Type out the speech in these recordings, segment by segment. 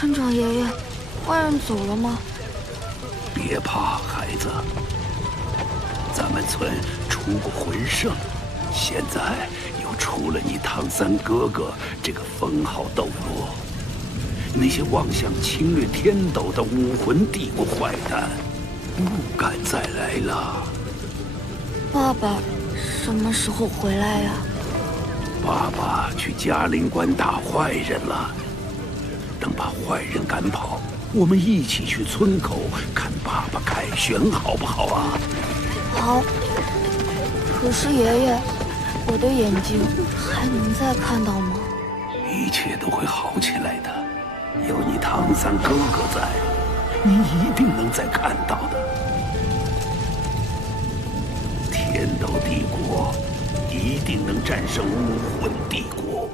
村长爷爷，坏人走了吗？别怕，孩子，咱们村出过魂圣，现在又出了你唐三哥哥这个封号斗罗。那些妄想侵略天斗的武魂帝国坏蛋，不敢再来了。爸爸什么时候回来呀？爸爸去嘉陵关打坏人了，等把坏人赶跑，我们一起去村口看爸爸凯旋，好不好啊？好。可是爷爷，我的眼睛还能再看到吗？一切都会好起来的，有你唐三哥哥在，你一定能再看到的。天斗帝国一定能战胜武魂帝国。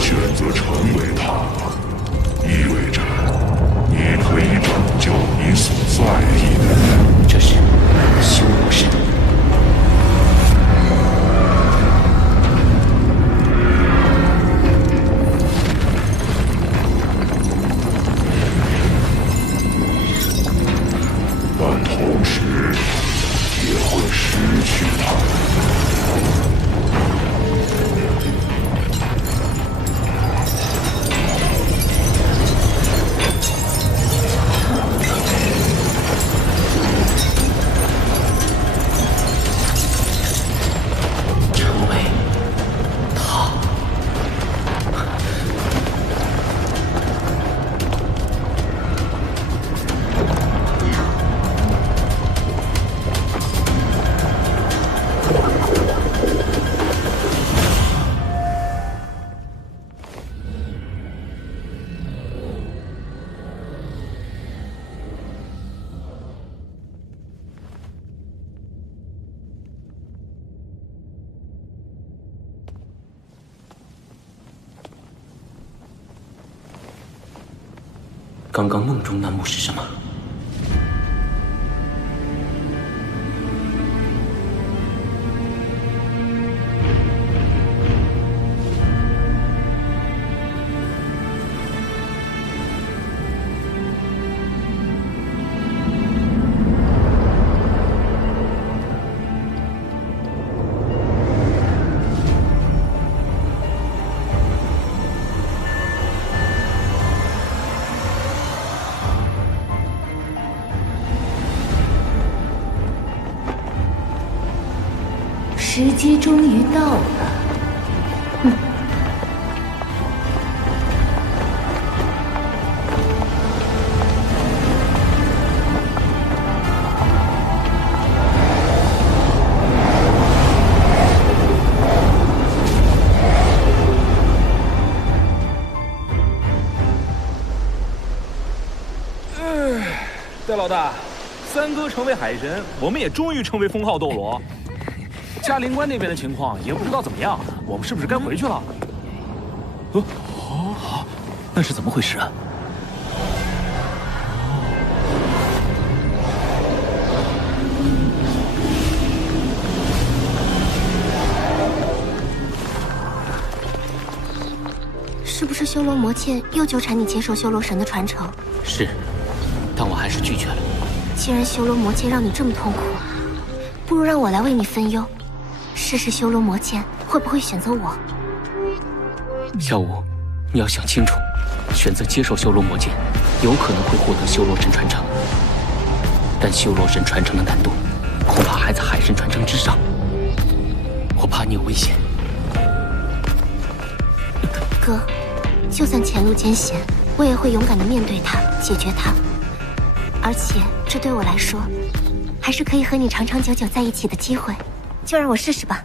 选择成为他，意味着你可以拯救你所在意的人。这是修罗神。但同时也会失去他。刚刚梦中那幕是什么？时机终于到了。戴老大，三哥成为海神，我们也终于成为封号斗罗。嘉陵关那边的情况也不知道怎么样，我们是不是该回去了？那是怎么回事啊？是不是修罗魔剑又纠缠你接受修罗神的传承？是，但我还是拒绝了。既然修罗魔剑让你这么痛苦，不如让我来为你分忧，试试修罗魔剑会不会选择我。小舞，你要想清楚，选择接受修罗魔剑，有可能会获得修罗神传承，但修罗神传承的难度，恐怕还在海神传承之上。我怕你有危险。哥，就算前路艰险，我也会勇敢地面对它，解决它。而且这对我来说，还是可以和你长长久久在一起的机会。就让我试试吧。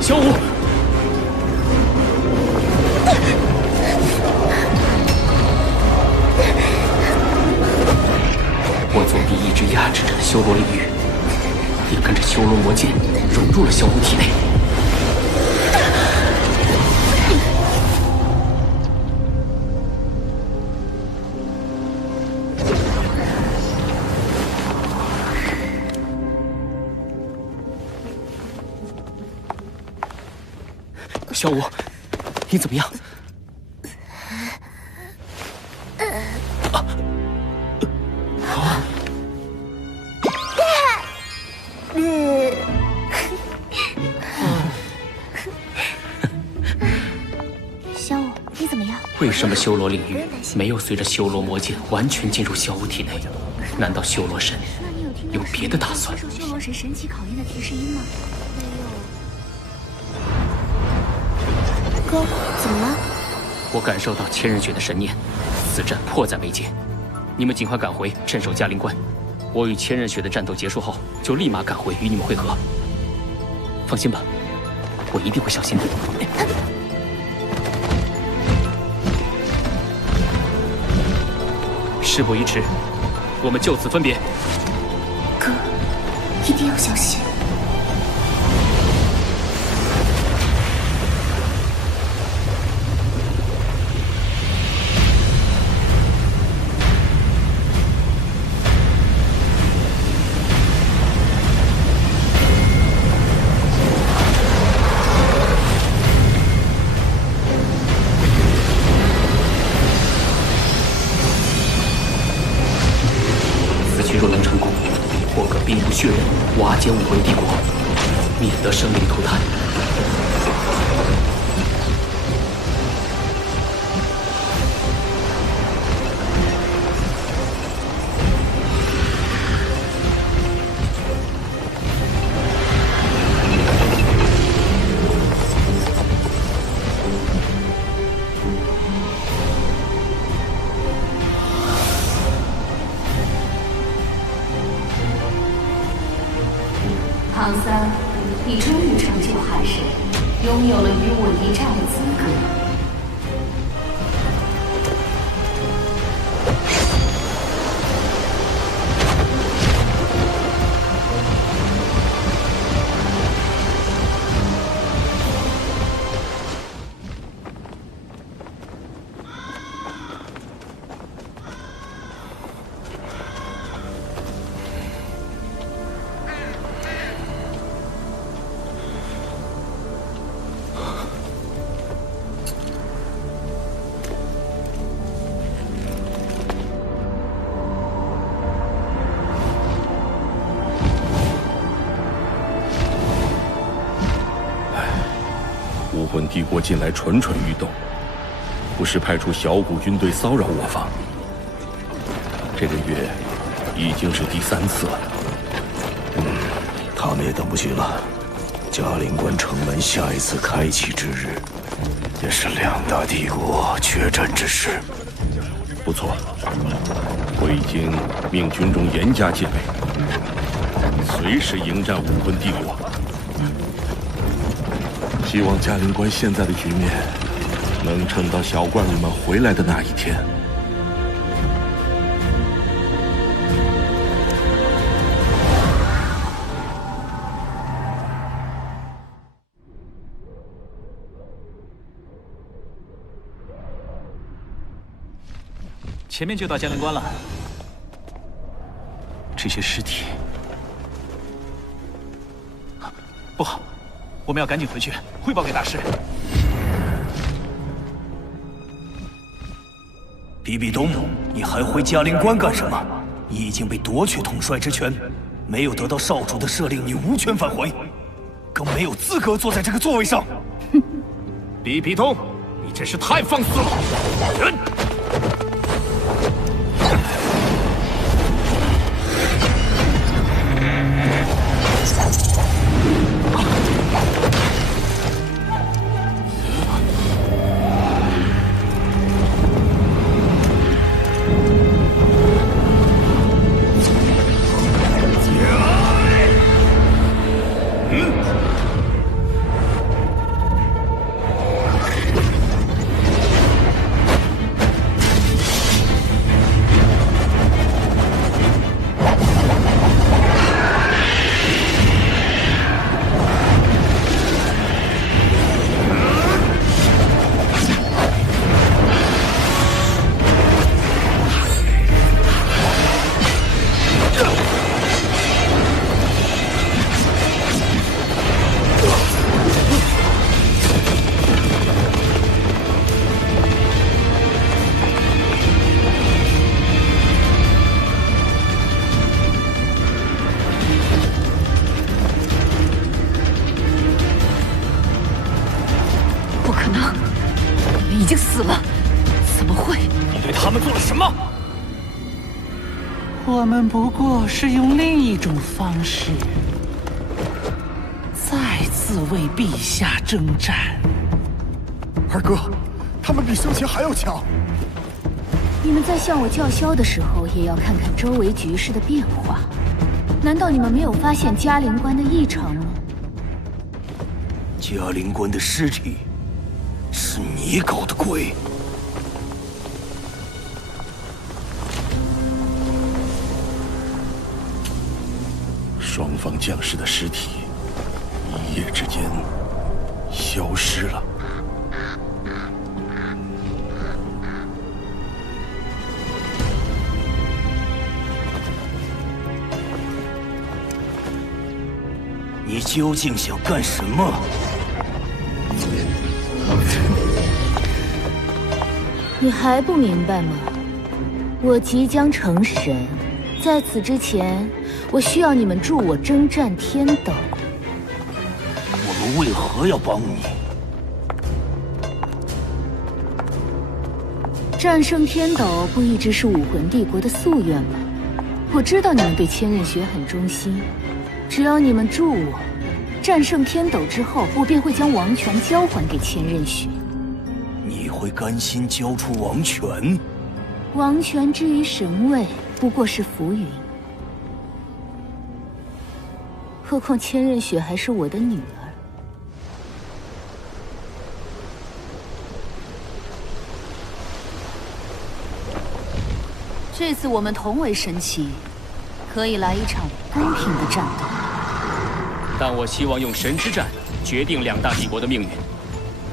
小舞，我左臂一直压制着的修罗领域，也跟着修罗魔剑融入了小舞体内。小舞，你怎么样？小舞，你怎么样？为什么修罗领域没有随着修罗魔剑完全进入小舞体内？难道修罗神有别的打算？受修罗神神奇考验的提示音吗？哥，怎么了？我感受到千仞雪的神念，此战迫在眉睫。你们尽快赶回镇守嘉陵关，我与千仞雪的战斗结束后，就立马赶回与你们会合。放心吧，我一定会小心的。事不宜迟，我们就此分别。哥，一定要小心。若能成功，或可兵不血刃，瓦解武魂帝国，免得生灵涂炭。唐三，你终于成就海神，拥有了与我一战的资格。武魂帝国近来蠢蠢欲动，不时派出小股军队骚扰我方。这个月已经是第3次了。他们也等不及了。嘉陵关城门下一次开启之日，也是2大帝国决战之时。不错，我已经命军中严加戒备，随时迎战武魂帝国。希望嘉陵关现在的局面能撑到小怪物们回来的那一天。前面就到嘉陵关了。这些尸体不好，我们要赶紧回去汇报给大师。比比东，你还回嘉陵关干什么？你已经被夺取统帅之权，没有得到少主的赦令，你无权返回，更没有资格坐在这个座位上。哼！比比东，你真是太放肆了！人。我们不过是用另一种方式，再次为陛下征战。二哥，他们比先前还要强。你们在向我叫嚣的时候，也要看看周围局势的变化。难道你们没有发现嘉陵关的异常吗？嘉陵关的尸体，是你搞的鬼！双方将士的尸体，一夜之间消失了。你究竟想干什么？你还不明白吗？我即将成神，在此之前，我需要你们助我征战天斗。我们为何要帮你？战胜天斗不一直是武魂帝国的夙愿吗？我知道你们对千仞雪很忠心，只要你们助我战胜天斗之后，我便会将王权交还给千仞雪。你会甘心交出王权？王权之于神位，不过是浮云。何况千仞雪还是我的女儿。这次我们同为神奇，可以来一场公平的战斗。但我希望用神之战决定两大帝国的命运，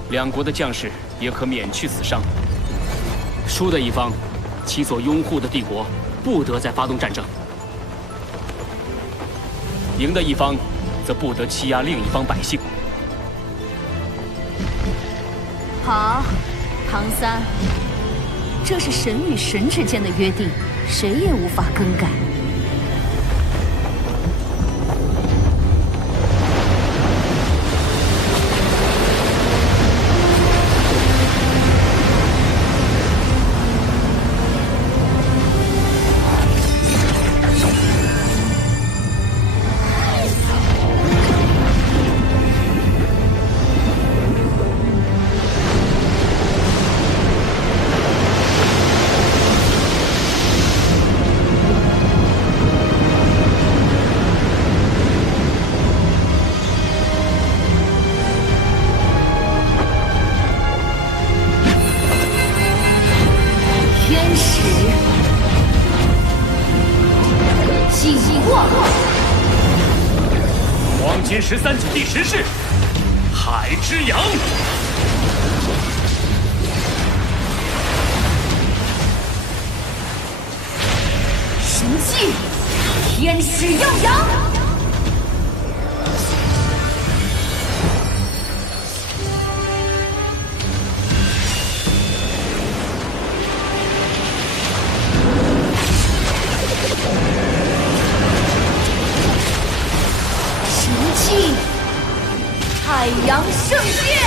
两国的将士也可免去死伤。输的一方，其所拥护的帝国不得再发动战争；赢的一方，则不得欺压另一方百姓。好，唐三，这是神与神之间的约定，谁也无法更改。阶13级第10式，海之阳。神器，天使耀阳。太阳圣剑，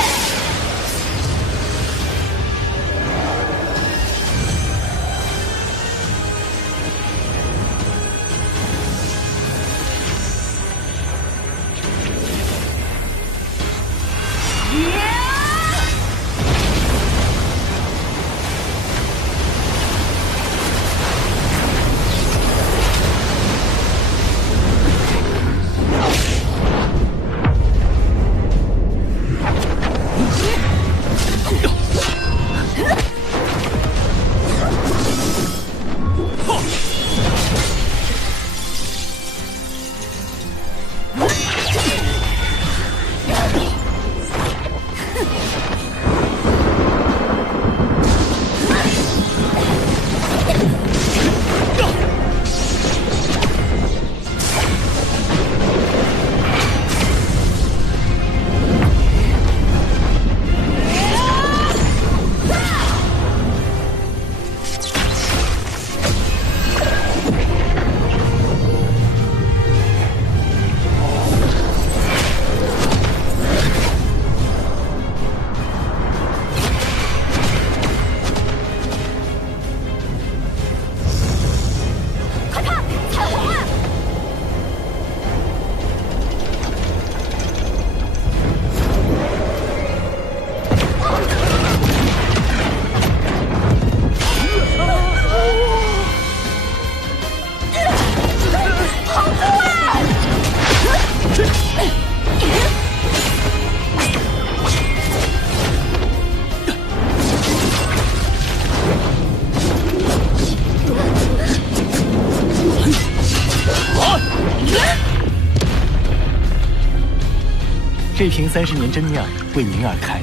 这瓶30年真酿为您而开。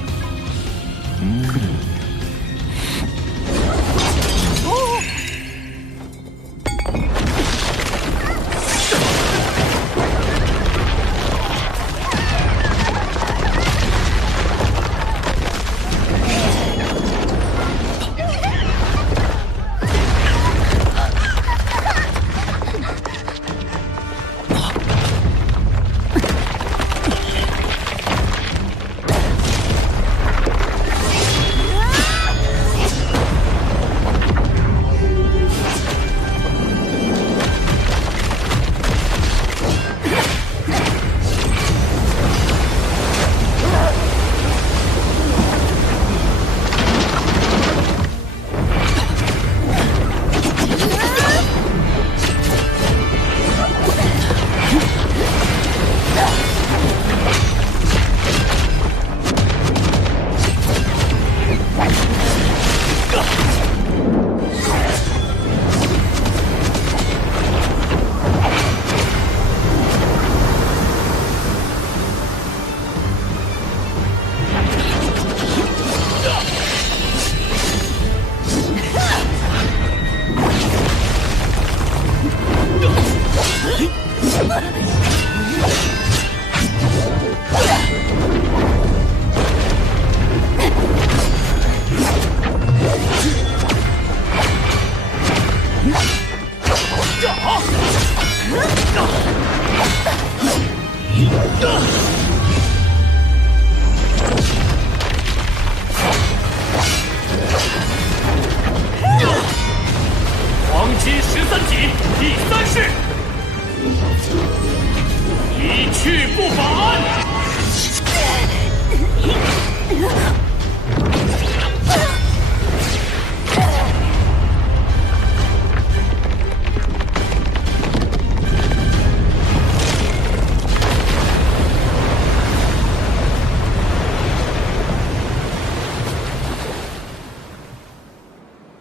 黄金13级第3式，一去不返。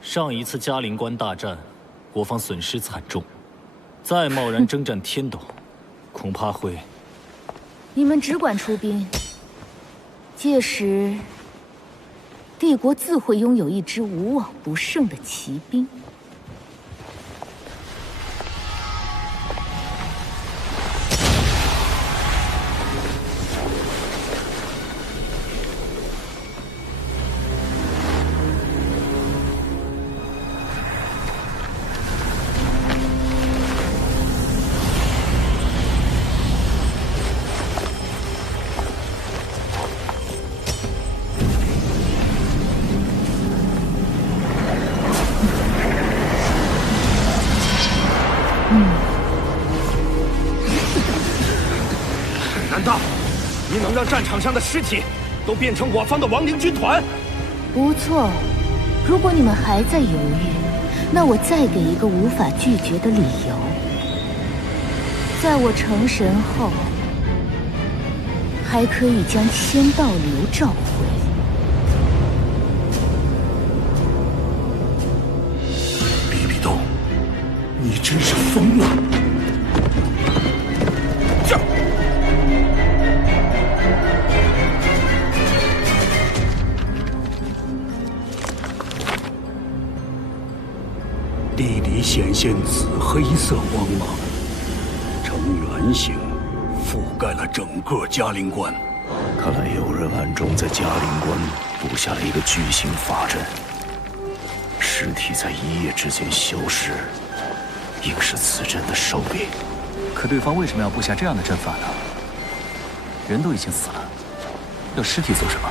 上一次嘉陵关大战，我方损失惨重，再贸然征战天斗，恐怕会你们只管出兵，届时帝国自会拥有一支无往不胜的骑兵。难道你能让战场上的尸体都变成我方的亡灵军团？不错，如果你们还在犹豫，那我再给一个无法拒绝的理由。在我成神后，还可以将千道流召回。比比东，你真是疯了！地里显现紫黑色光芒，呈圆形，覆盖了整个嘉陵关。看来有人暗中在嘉陵关布下了一个巨型法阵，尸体在一夜之间消失，应是此阵的首领。可对方为什么要布下这样的阵法呢？人都已经死了，要尸体做什么？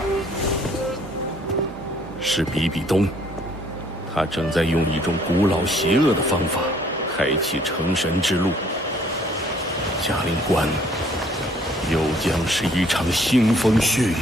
是比比东。他正在用一种古老邪恶的方法开启成神之路，嘉陵关又将是一场腥风血雨。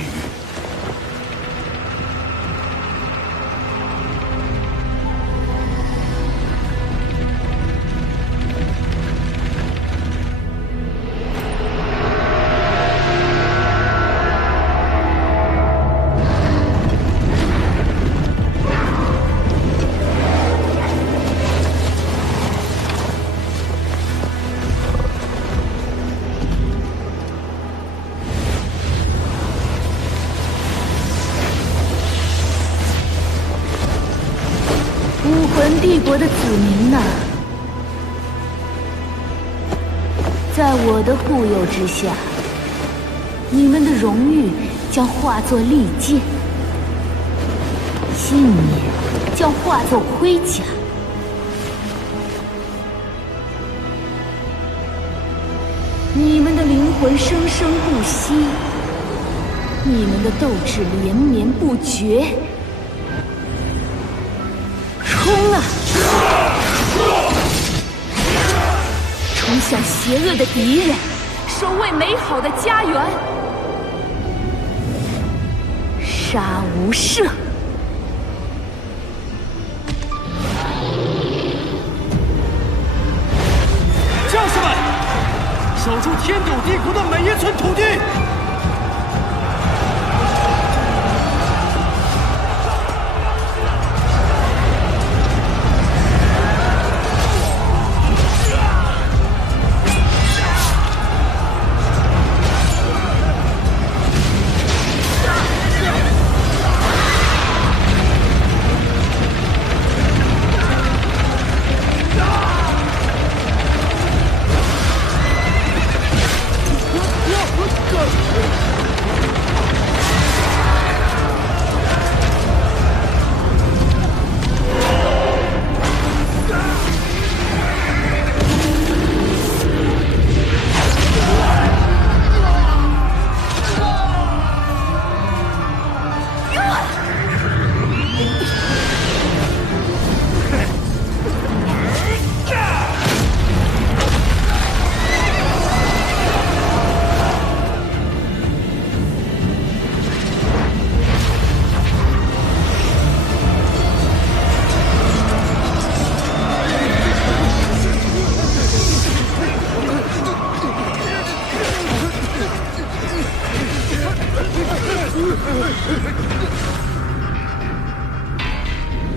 帝国的子民呐，在我的护佑之下，你们的荣誉将化作利剑，信念将化作盔甲。你们的灵魂生生不息，你们的斗志连绵不绝。冲啊！冲向邪恶的敌人，守卫美好的家园，杀无赦！将士们，守住天斗帝国的每一寸土地！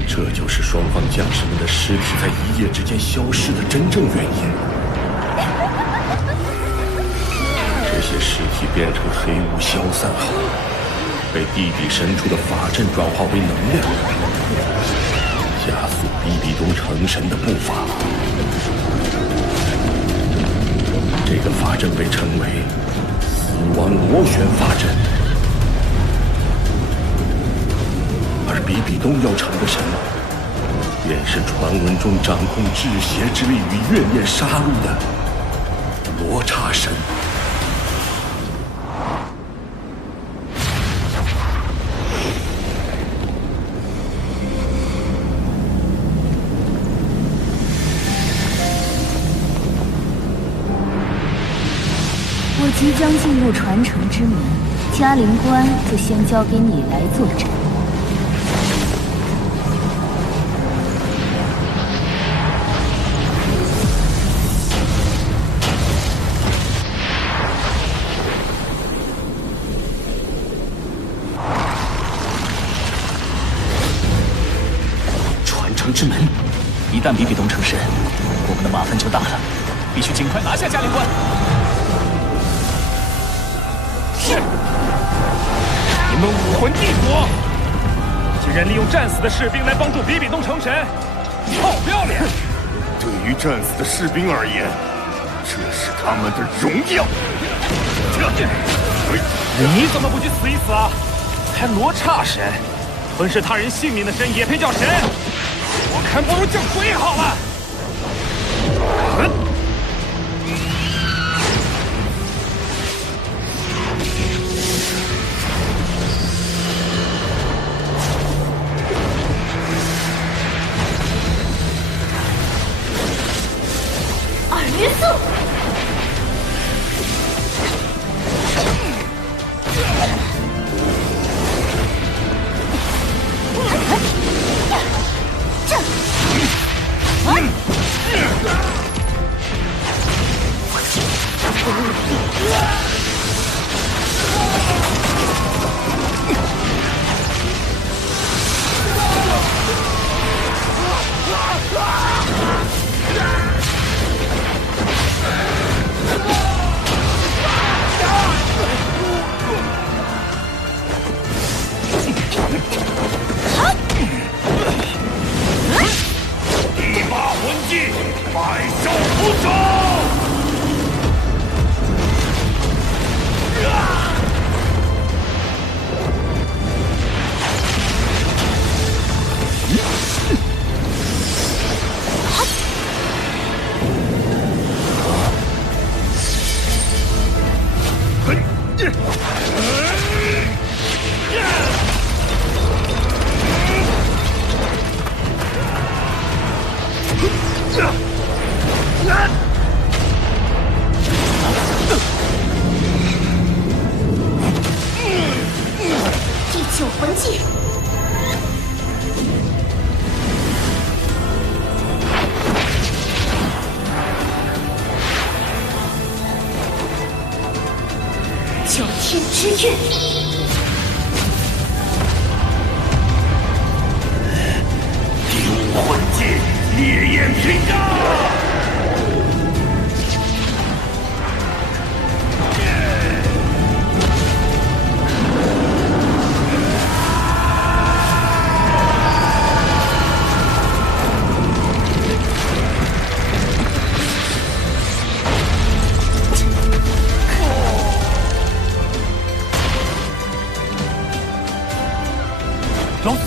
这就是双方将士们的尸体在一夜之间消失的真正原因。这些尸体变成黑雾消散后，被地底深处的法阵转化为能量，加速比比东成神的步伐。这个法阵被称为死亡螺旋法阵，而比比东要成的神，便是传闻中掌控至邪之力与怨念杀戮的罗刹神。我即将进入传承之门，嘉陵关就先交给你来坐镇。传承之门，一旦比比东成神，我们的麻烦就大了，必须尽快拿下嘉陵关。是，你们武魂帝国竟然利用战死的士兵来帮助比比东成神，臭不要脸！对于战死的士兵而言，这是他们的荣耀。你怎么不去死一死啊？还罗刹神，吞噬他人性命的神也配叫神？我看不如叫鬼好了。元素，第九魂技。九天之月。第五魂技烈焰屏障。老四，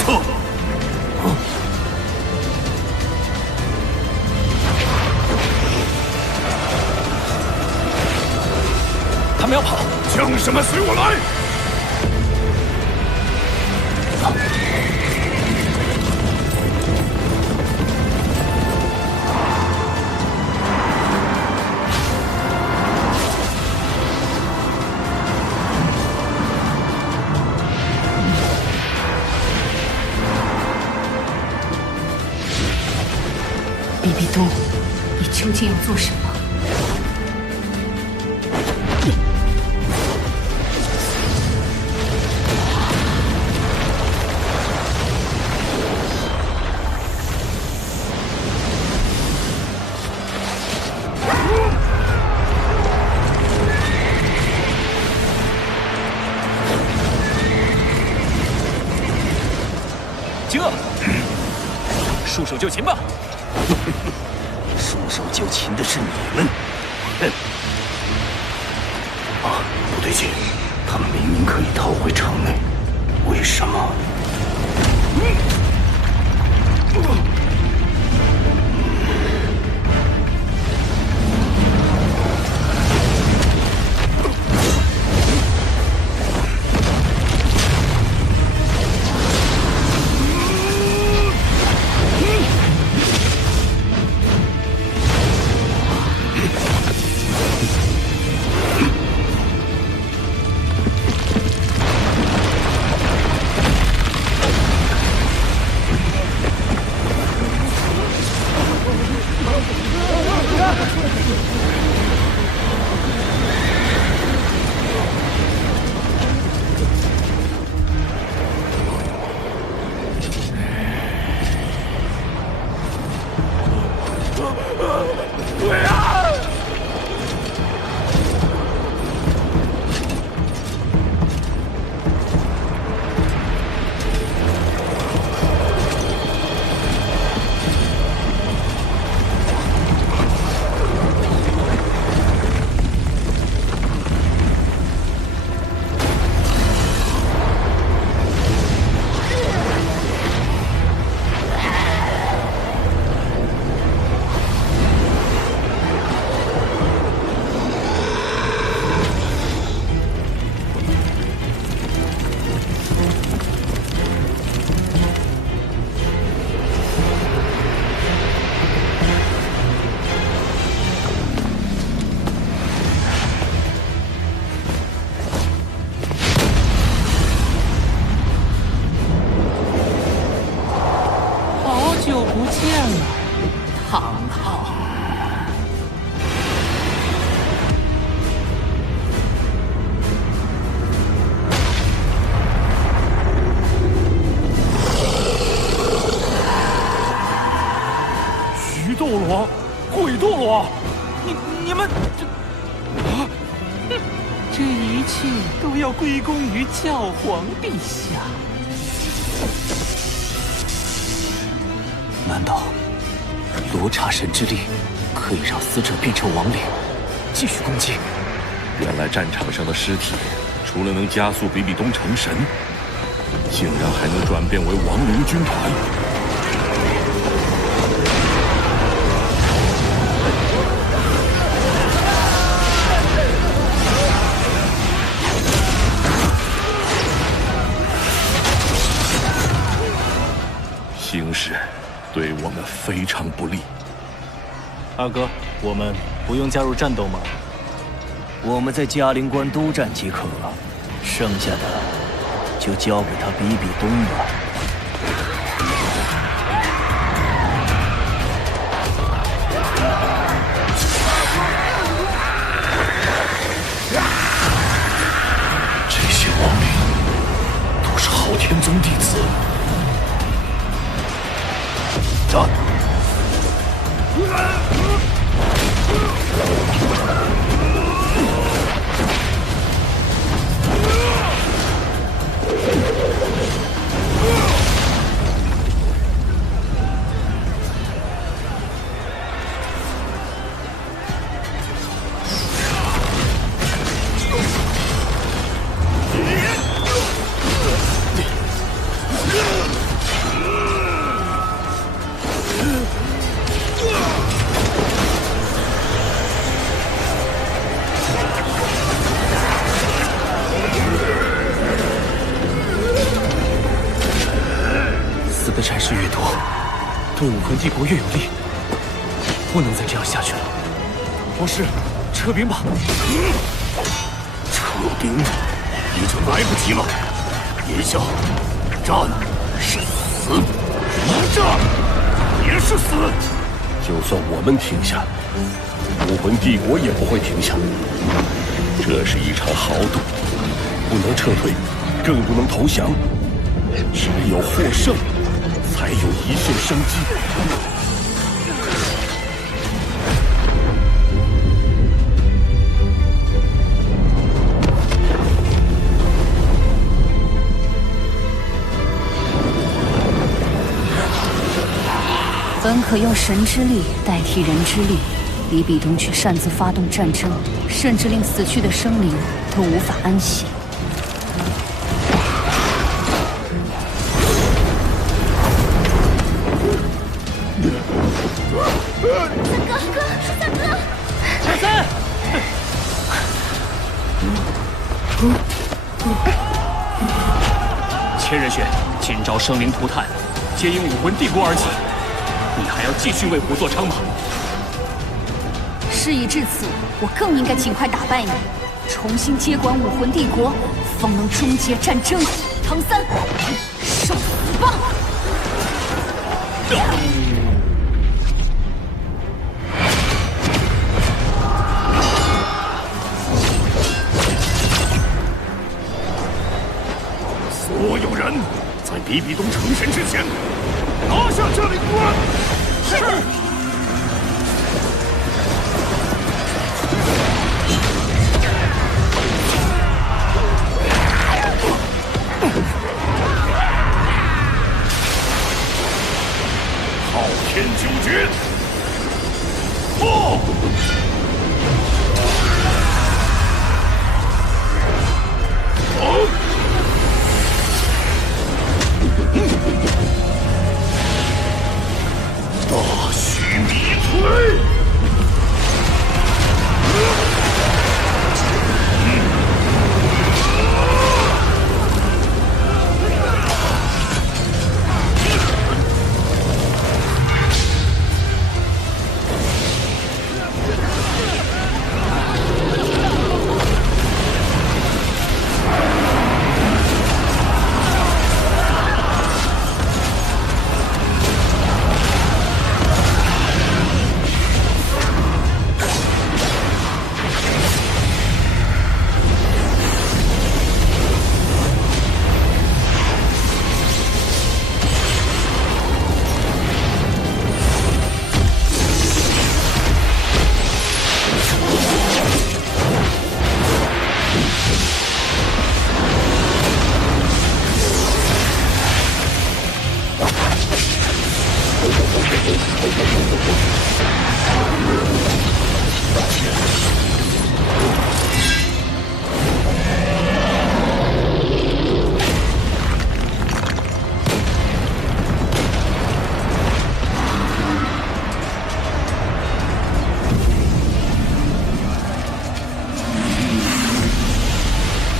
撤！他们要跑，讲什么？随我来！比比东，你究竟要做什么？手就擒吧！束手就擒的是你们！哼！啊，不对劲，他们明明可以逃回城内，为什么？斗罗，鬼斗罗，你们这一切都要归功于教皇陛下。难道罗刹神之力可以让死者变成亡灵，继续攻击？原来战场上的尸体，除了能加速比比东成神，竟然还能转变为亡灵军团。形势对我们非常不利。二哥，我们不用加入战斗吗？我们在嘉陵关督战即可，剩下的就交给他比比东吧。这些亡灵都是昊天宗弟子。战！死的战士越多，对武魂帝国越有利。不能再这样下去了。博士，撤兵吧。撤兵已经来不及了。眼下，战是死，一战也是死。就算我们停下，武魂帝国也不会停下。这是一场豪赌，不能撤退，更不能投降。只有获胜，才有一线生机。本可用神之力代替人之力，李比东却擅自发动战争，甚至令死去的生灵都无法安息。三哥！小三！千仞雪，今朝生灵涂炭，皆因武魂帝国而起，你还要继续为虎作伥吗？事已至此，我更应该尽快打败你，重新接管武魂帝国，方能终结战争。唐三，受死吧！所有人在比比东成神之前，拿下这里关！是。昊天九诀，破！大须弥推！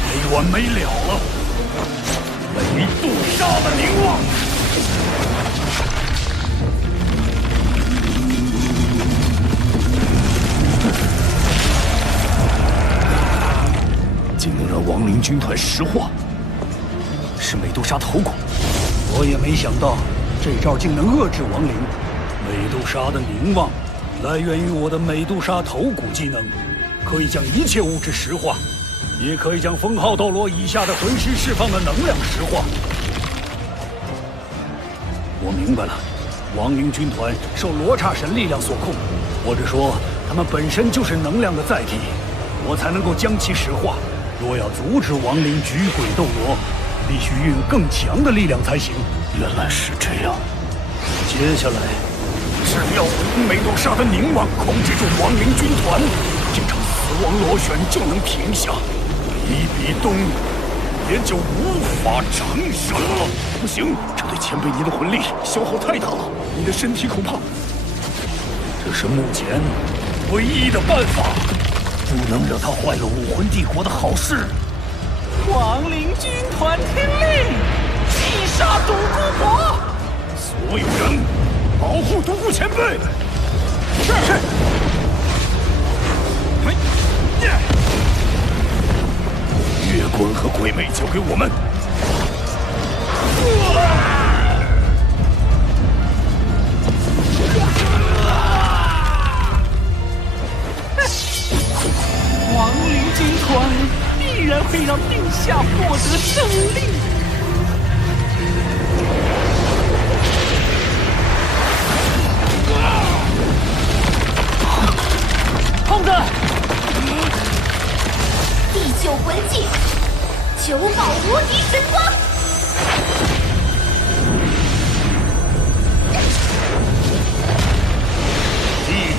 没完没了了！梅杜莎的凝望，竟能让亡灵军团石化，是美杜莎头骨。我也没想到这招竟能遏制亡灵。美杜莎的凝望来源于我的美杜莎头骨技能，可以将一切物质石化。也可以将封号斗罗以下的魂师释放的能量石化。我明白了，亡灵军团受罗刹神力量所控，或者说他们本身就是能量的载体，我才能够将其石化。若要阻止亡灵举鬼斗罗，必须运用更强的力量才行。原来是这样。接下来，只要我用美杜莎的凝望控制住亡灵军团，这场死亡螺旋就能停下。比比东也就无法成神了。不行，这对前辈您的魂力消耗太大了，你的身体恐怕……这是目前唯一的办法，不能让他坏了武魂帝国的好事。亡灵军团听令，击杀独孤博！所有人保护独孤前辈。是。月光和鬼魅交给我们。亡灵军团必然会让陛下获得胜利。空子，第九魂技，九宝无敌神光。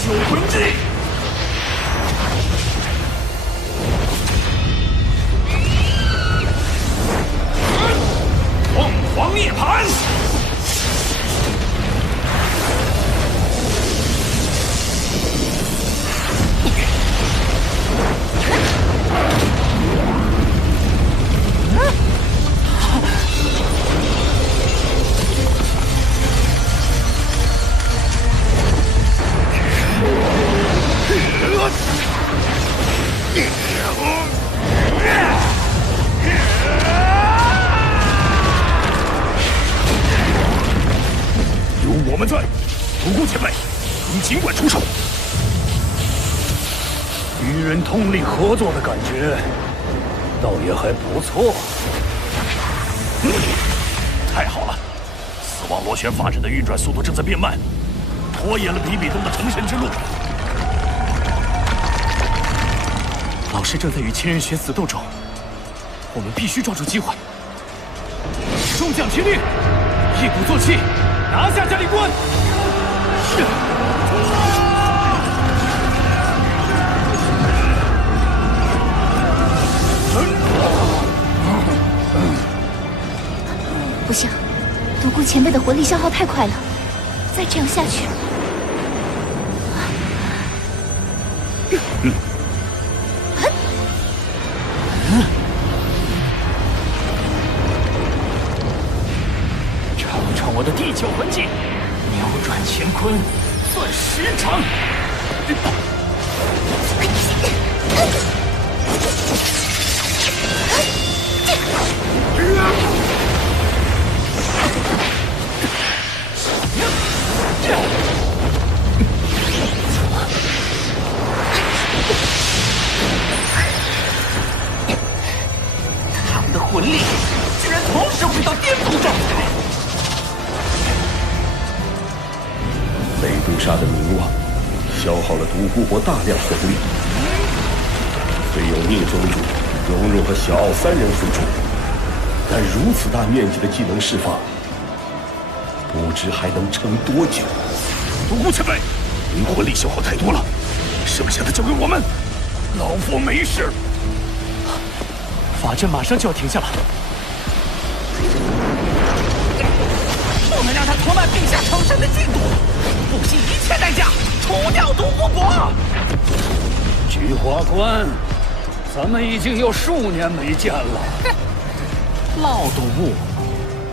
九魂技。凤凰涅槃。有我们在，独孤前辈，您尽管出手。与人通力合作的感觉，倒也还不错。太好了！死亡螺旋法阵的运转速度正在变慢，拖延了比比东的成神之路。老师正在与千仞玄死斗中，我们必须抓住机会。众将听令，一鼓作气，拿下嘉陵关！不行，独孤前辈的魂力消耗太快了，再这样下去，尝尝我的第九魂技，扭转乾坤，算时长。他们的魂力居然同时回到巅峰状态。美杜莎的名望消耗了独孤博大量魂力，虽有宁宗主、蓉蓉和小奥三人辅助，但如此大面积的技能释放，不知还能撑多久。独孤前辈，您魂力消耗太多了，剩下的交给我们，老夫没事。法阵马上就要停下了，不能让他拖慢陛下成神的进度，不惜一切代价除掉独孤博。菊花关，咱们已经有数年没见了。老毒物，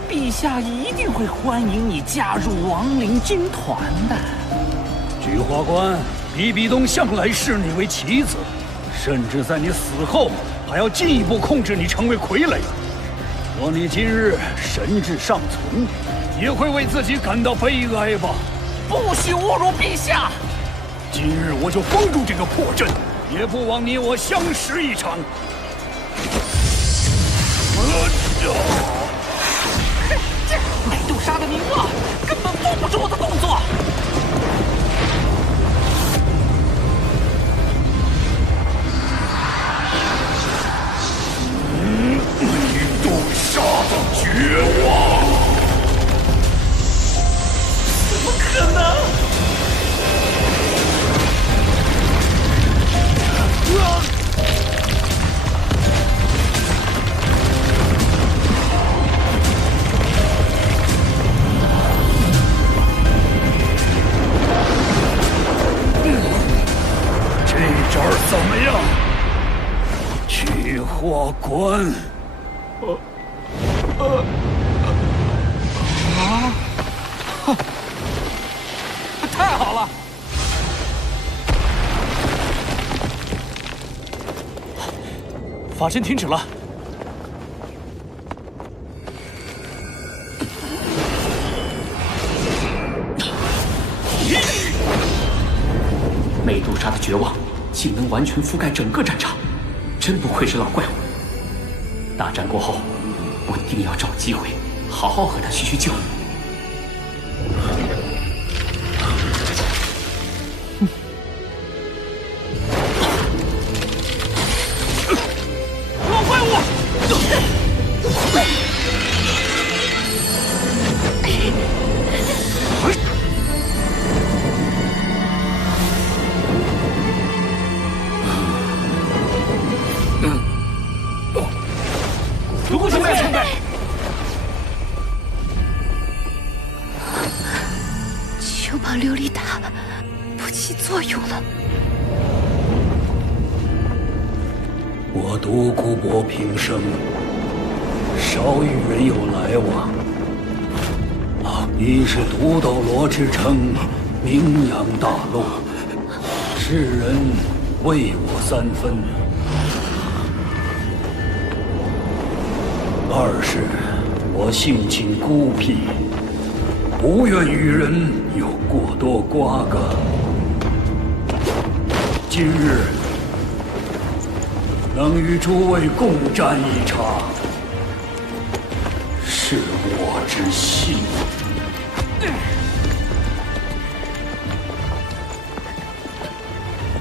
陛下一定会欢迎你加入亡灵军团的。菊花关，比比东向来视你为棋子，甚至在你死后还要进一步控制你成为傀儡。若你今日神智尚存，也会为自己感到悲哀吧？不许侮辱陛下！今日我就封住这个破阵，也不枉你我相识一场。美杜莎的名望根本封不住我的动作。美杜莎的绝望，怎么可能？这招怎么样？菊花关。太好了！法阵停止了。美杜莎的绝望竟能完全覆盖整个战场，真不愧是老怪物。大战过后，我一定要找机会好好和他叙叙旧。老怪物！我独孤博平生少与人有来往，你是独斗罗之称，名扬大陆，世人为我三分。二是我性情孤僻，不愿与人有过多瓜葛。今日能与诸位共战一场，是我之幸。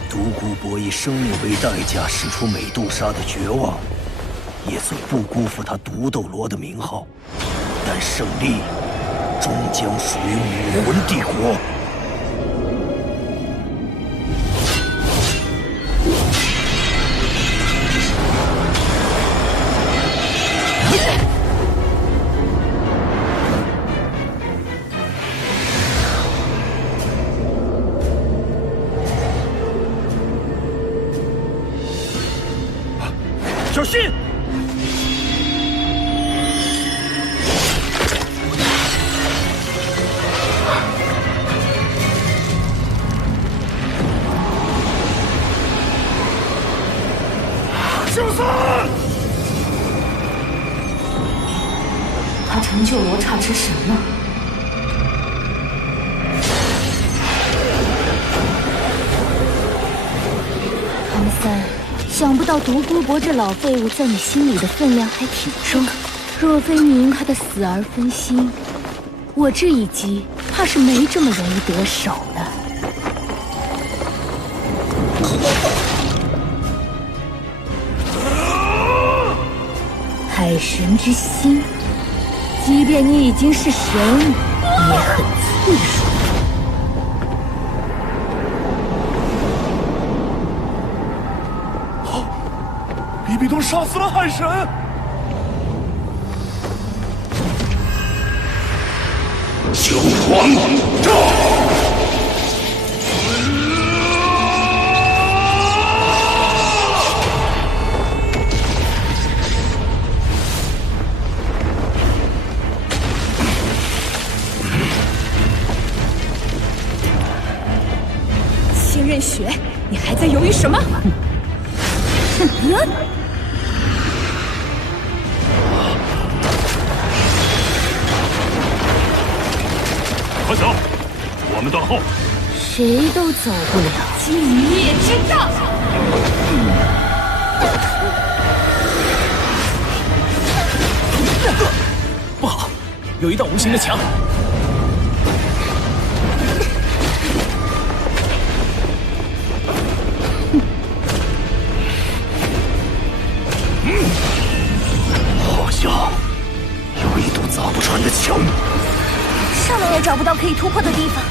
独孤博以生命为代价使出美杜莎的绝望，也算不辜负他独斗罗的名号。但胜利终将属于武魂帝国。小心！就算他成就罗刹之神了。唐三，想不到独孤博这老废物在你心里的分量还挺重。若非你因他的死而分心，我这一击怕是没这么容易得手的。海神之心，即便你已经是神，也很脆弱。比比东杀死了海神！九皇炸！千仞雪，你还在犹豫什么？快走，我们断后。谁都走不了寂灭之道。不好，有一道无形的墙。好像有一堵凿不穿的墙。上面也找不到可以突破的地方。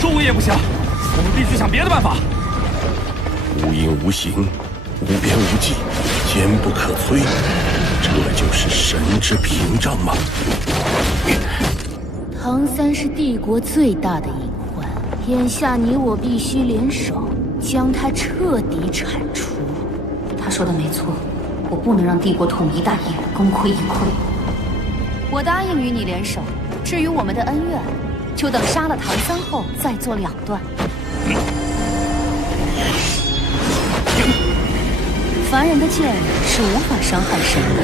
周围也不行，我们必须想别的办法。无影无形，无边无际，坚不可摧，这就是神之屏障吗？唐三是帝国最大的隐患，眼下你我必须联手，将他彻底铲除。他说的没错，我不能让帝国统一大业功亏一篑。我答应与你联手，至于我们的恩怨，就等杀了唐三后再做了断。凡人的剑是无法伤害神的。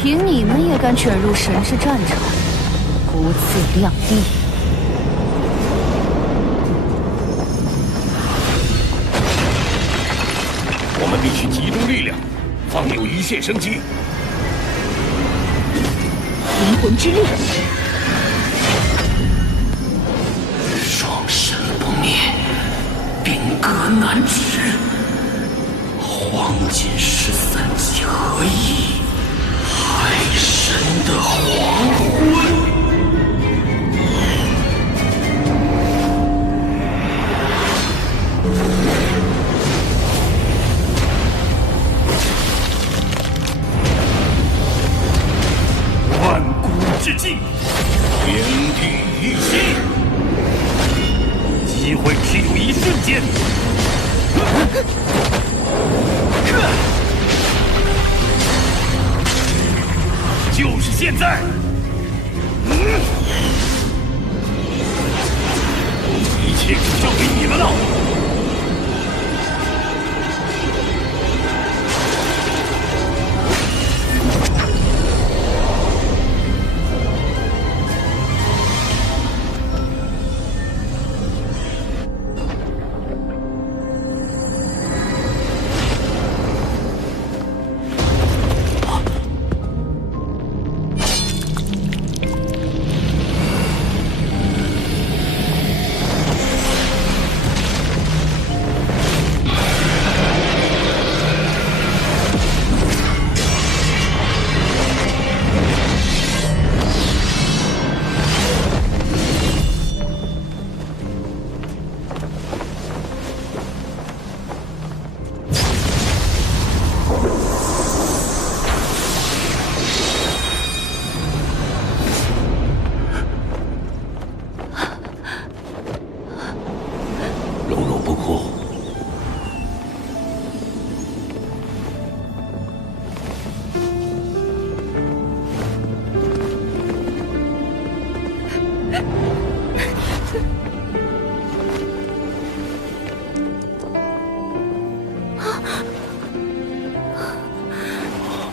凭你们也敢卷入神之战场，不自量力！我们必须集中力量，方有一线生机。灵魂之力，双神不灭，兵戈难止，黄金13级合一，海神的黄昏。万古之境，天地一息，机会只有一瞬间。就是现在！一切就交给你们了。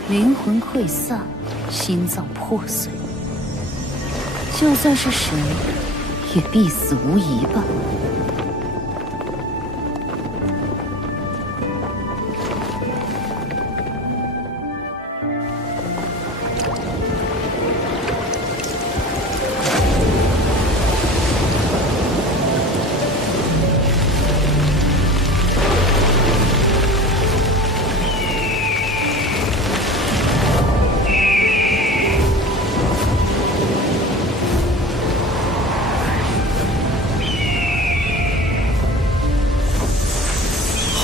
灵魂溃散，心脏破碎，就算是神，也必死无疑吧。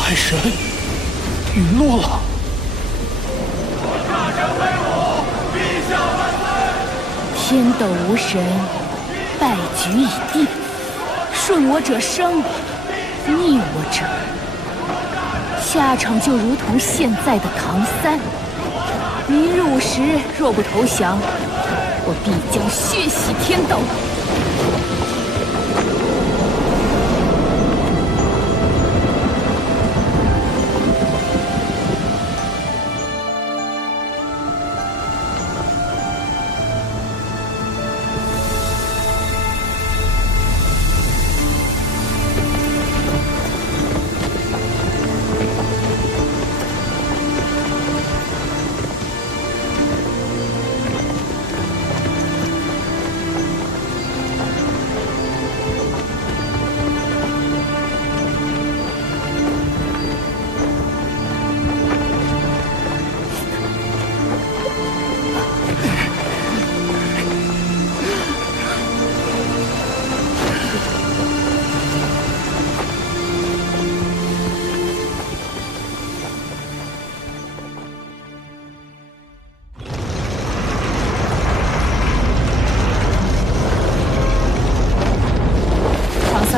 海神陨落了。大神威武，陛下万岁！天斗无神，败局已定。顺我者生，逆我者，下场就如同现在的唐三。明日午时若不投降，我必将血洗天斗。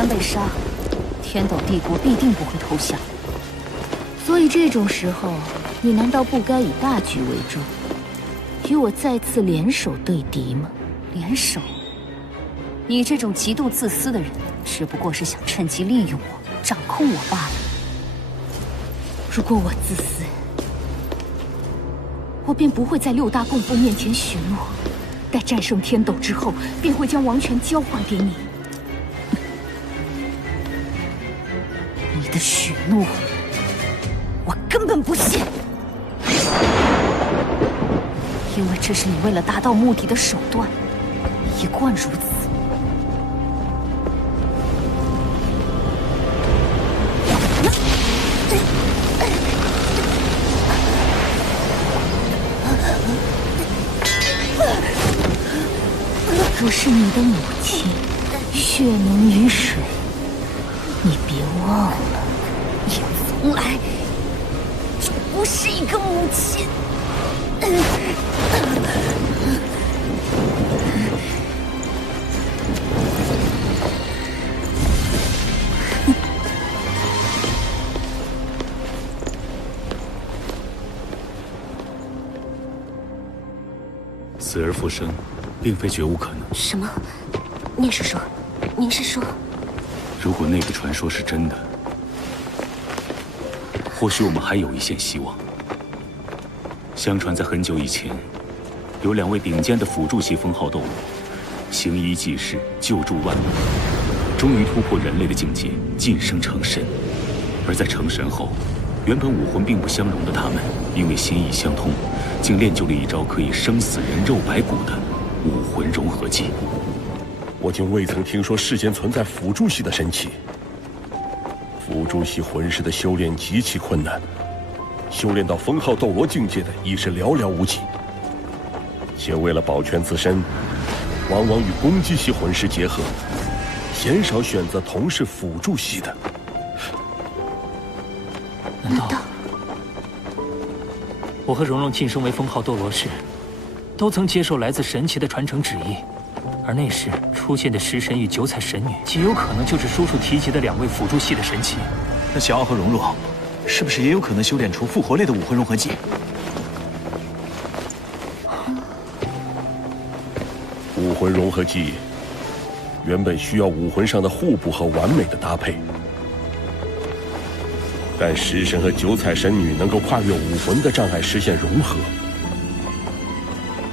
被杀，天斗帝国必定不会投降。所以这种时候，你难道不该以大局为重，与我再次联手对敌吗？联手？你这种极度自私的人，只不过是想趁机利用我，掌控我罢了。如果我自私，我便不会在六大供奉面前许诺，待战胜天斗之后，便会将王权交还给你。你的许诺，我根本不信，因为这是你为了达到目的的手段，一贯如此。若是你的母亲血浓于水，你别忘了，你从来就不是一个母亲。死而复生，并非绝无可能。什么？聂师叔，您是说，如果那个传说是真的，或许我们还有一线希望。相传在很久以前，有2位顶尖的辅助系封号斗罗，行医济世，救助万民，终于突破人类的境界，晋升成神。而在成神后，原本武魂并不相容的他们，因为心意相通，竟练就了一招可以生死人肉白骨的武魂融合技。我竟未曾听说世间存在辅助系的神器。辅助系魂师的修炼极其困难，修炼到封号斗罗境界的已是寥寥无几。且为了保全自身，往往与攻击系魂师结合，鲜少选择同是辅助系的。难道我和蓉蓉晋升为封号斗罗时，都曾接受来自神奇的传承旨意？而那时出现的食神与九彩神女，极有可能就是叔叔提及的2位辅助系的神器。那小奥和蓉蓉，是不是也有可能修炼出复活类的武魂融合技？武魂融合技原本需要武魂上的互补和完美的搭配，但食神和九彩神女能够跨越武魂的障碍实现融合，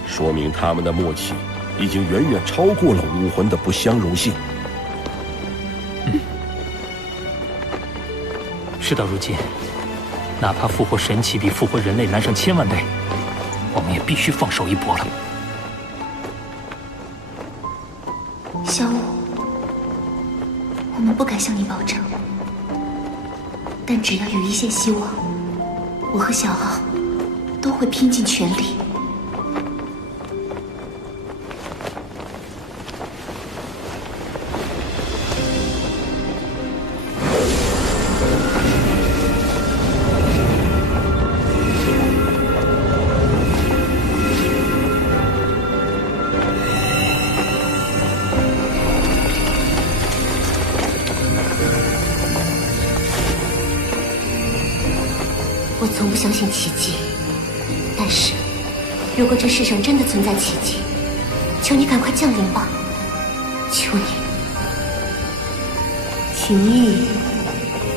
说明他们的默契已经远远超过了武魂的不相容性。事到如今，哪怕复活神器比复活人类难上1000万倍，我们也必须放手一搏了。小五，我们不敢向你保证，但只要有一线希望，我和小奥都会拼尽全力。我从不相信奇迹，但是，如果这世上真的存在奇迹，求你赶快降临吧，求你！情谊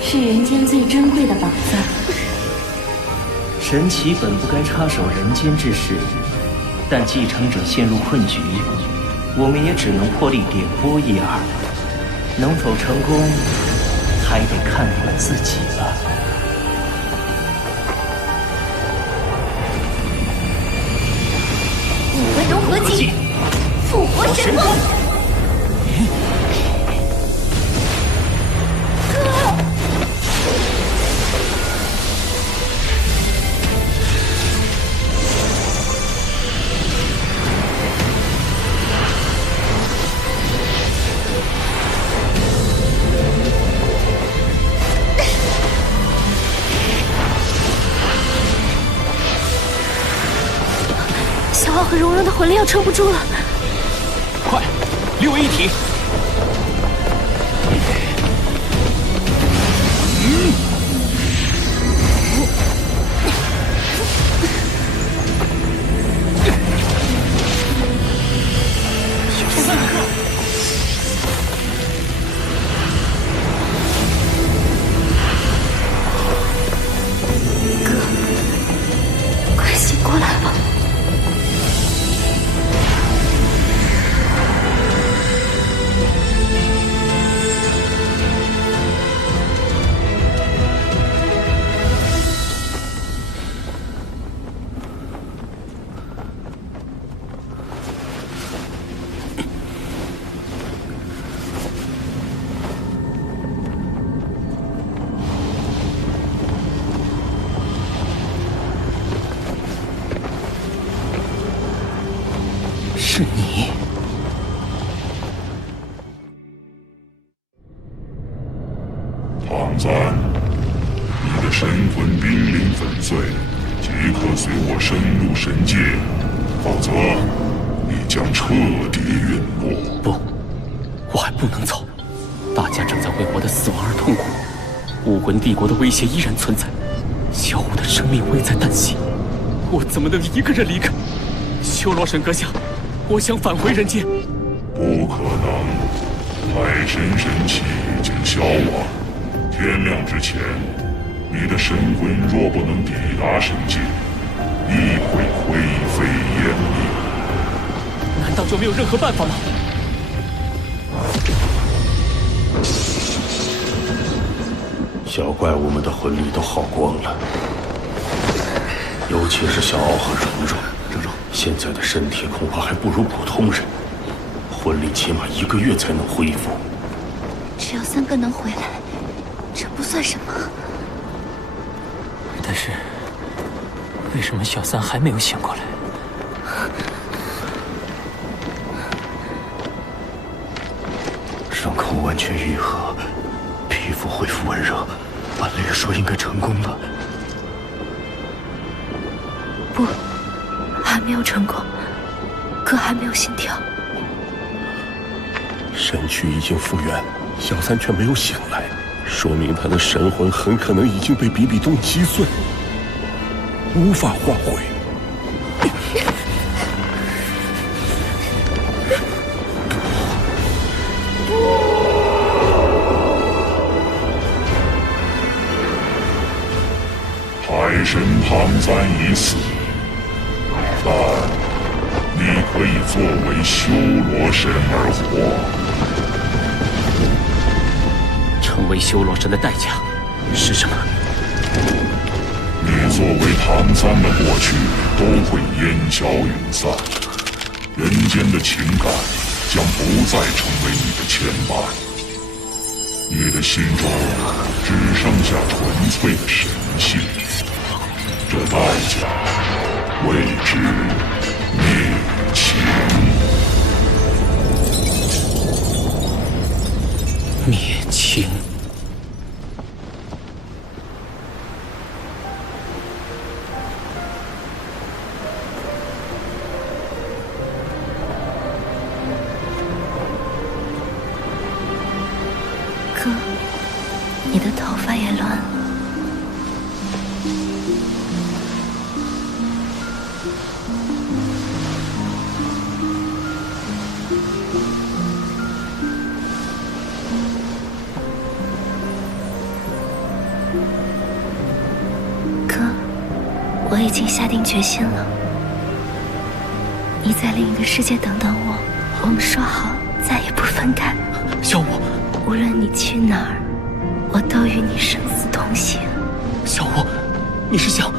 是人间最珍贵的宝藏。神奇本不该插手人间之事，但继承者陷入困局，我们也只能破例点拨一二，能否成功，还得看我自己了。武魂融合技，复活神光！小奥和蓉蓉的魂力要撑不住了，快，6为一体！快醒过来吧！是你，唐三，你的神魂濒临粉碎，即刻随我深入神界，否则你将彻底陨落。不，我还不能走。大家正在为我的死亡而痛苦，武魂帝国的威胁依然存在，小五的生命危在旦夕，我怎么能一个人离开？修罗神阁下，我想返回人间。不可能，海神神器已经消亡。天亮之前，你的神魂若不能抵达神界，亦会灰飞烟灭。难道就没有任何办法吗？小怪物们的魂力都耗光了，尤其是小奥和蓉蓉。现在的身体恐怕还不如普通人，魂力起码1个月才能恢复。只要3个能回来，这不算什么。但是，为什么小三还没有醒过来？伤口完全愈合，皮肤恢复温热，按理说应该成功了。不，还没有成功，哥还没有心跳。身躯已经复原，小三却没有醒来，说明他的神魂很可能已经被比比东击碎，无法唤回。海神唐三已死，但你可以作为修罗神而活。成为修罗神的代价是什么？你作为唐三的过去都会烟消云散，人间的情感将不再成为你的牵绊，你的心中只剩下纯粹的神性。这代价谓之灭情。灭情。哥，你的头发也乱了。我已经下定决心了，你在另一个世界等等我，我们说好再也不分开。小五，无论你去哪儿，我都与你生死同行。小五，你是想……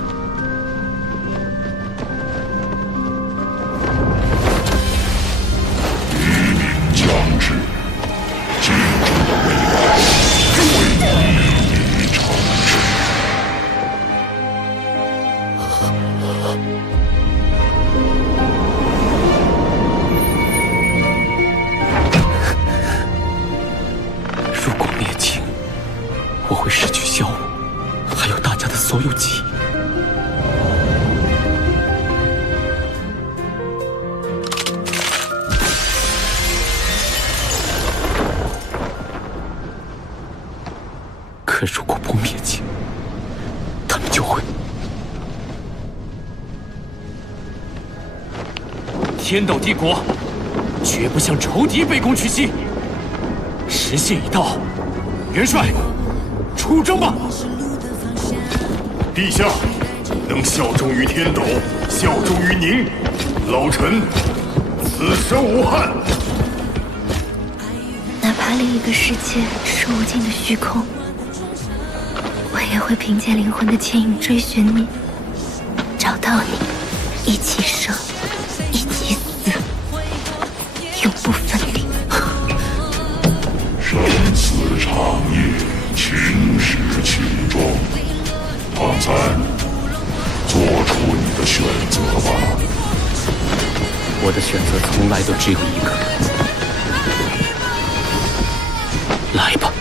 黎明将至，进入未来会一一成真。如果灭情，我会失去萧武，还有大家的所有记忆。可如果不灭情，他们就会……天斗帝国绝不向仇敌卑躬屈膝。时限已到，元帅，出征吧！陛下，能效忠于天斗，效忠于您，老臣此生无憾。哪怕另一个世界是无尽的虚空，我也会凭借灵魂的牵引追寻你，找到你，一起生，一起死，永不分离。生死长夜，情始情终。唐三，做出你的选择吧。我的选择从来都只有一个。来吧。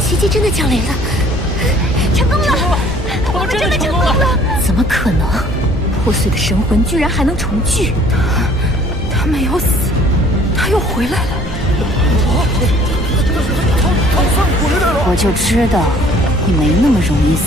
奇迹真的降临了，成功了！我们真的成功了！怎么可能？破碎的神魂居然还能重聚！他没有死，他又回来了。我就知道你没那么容易死。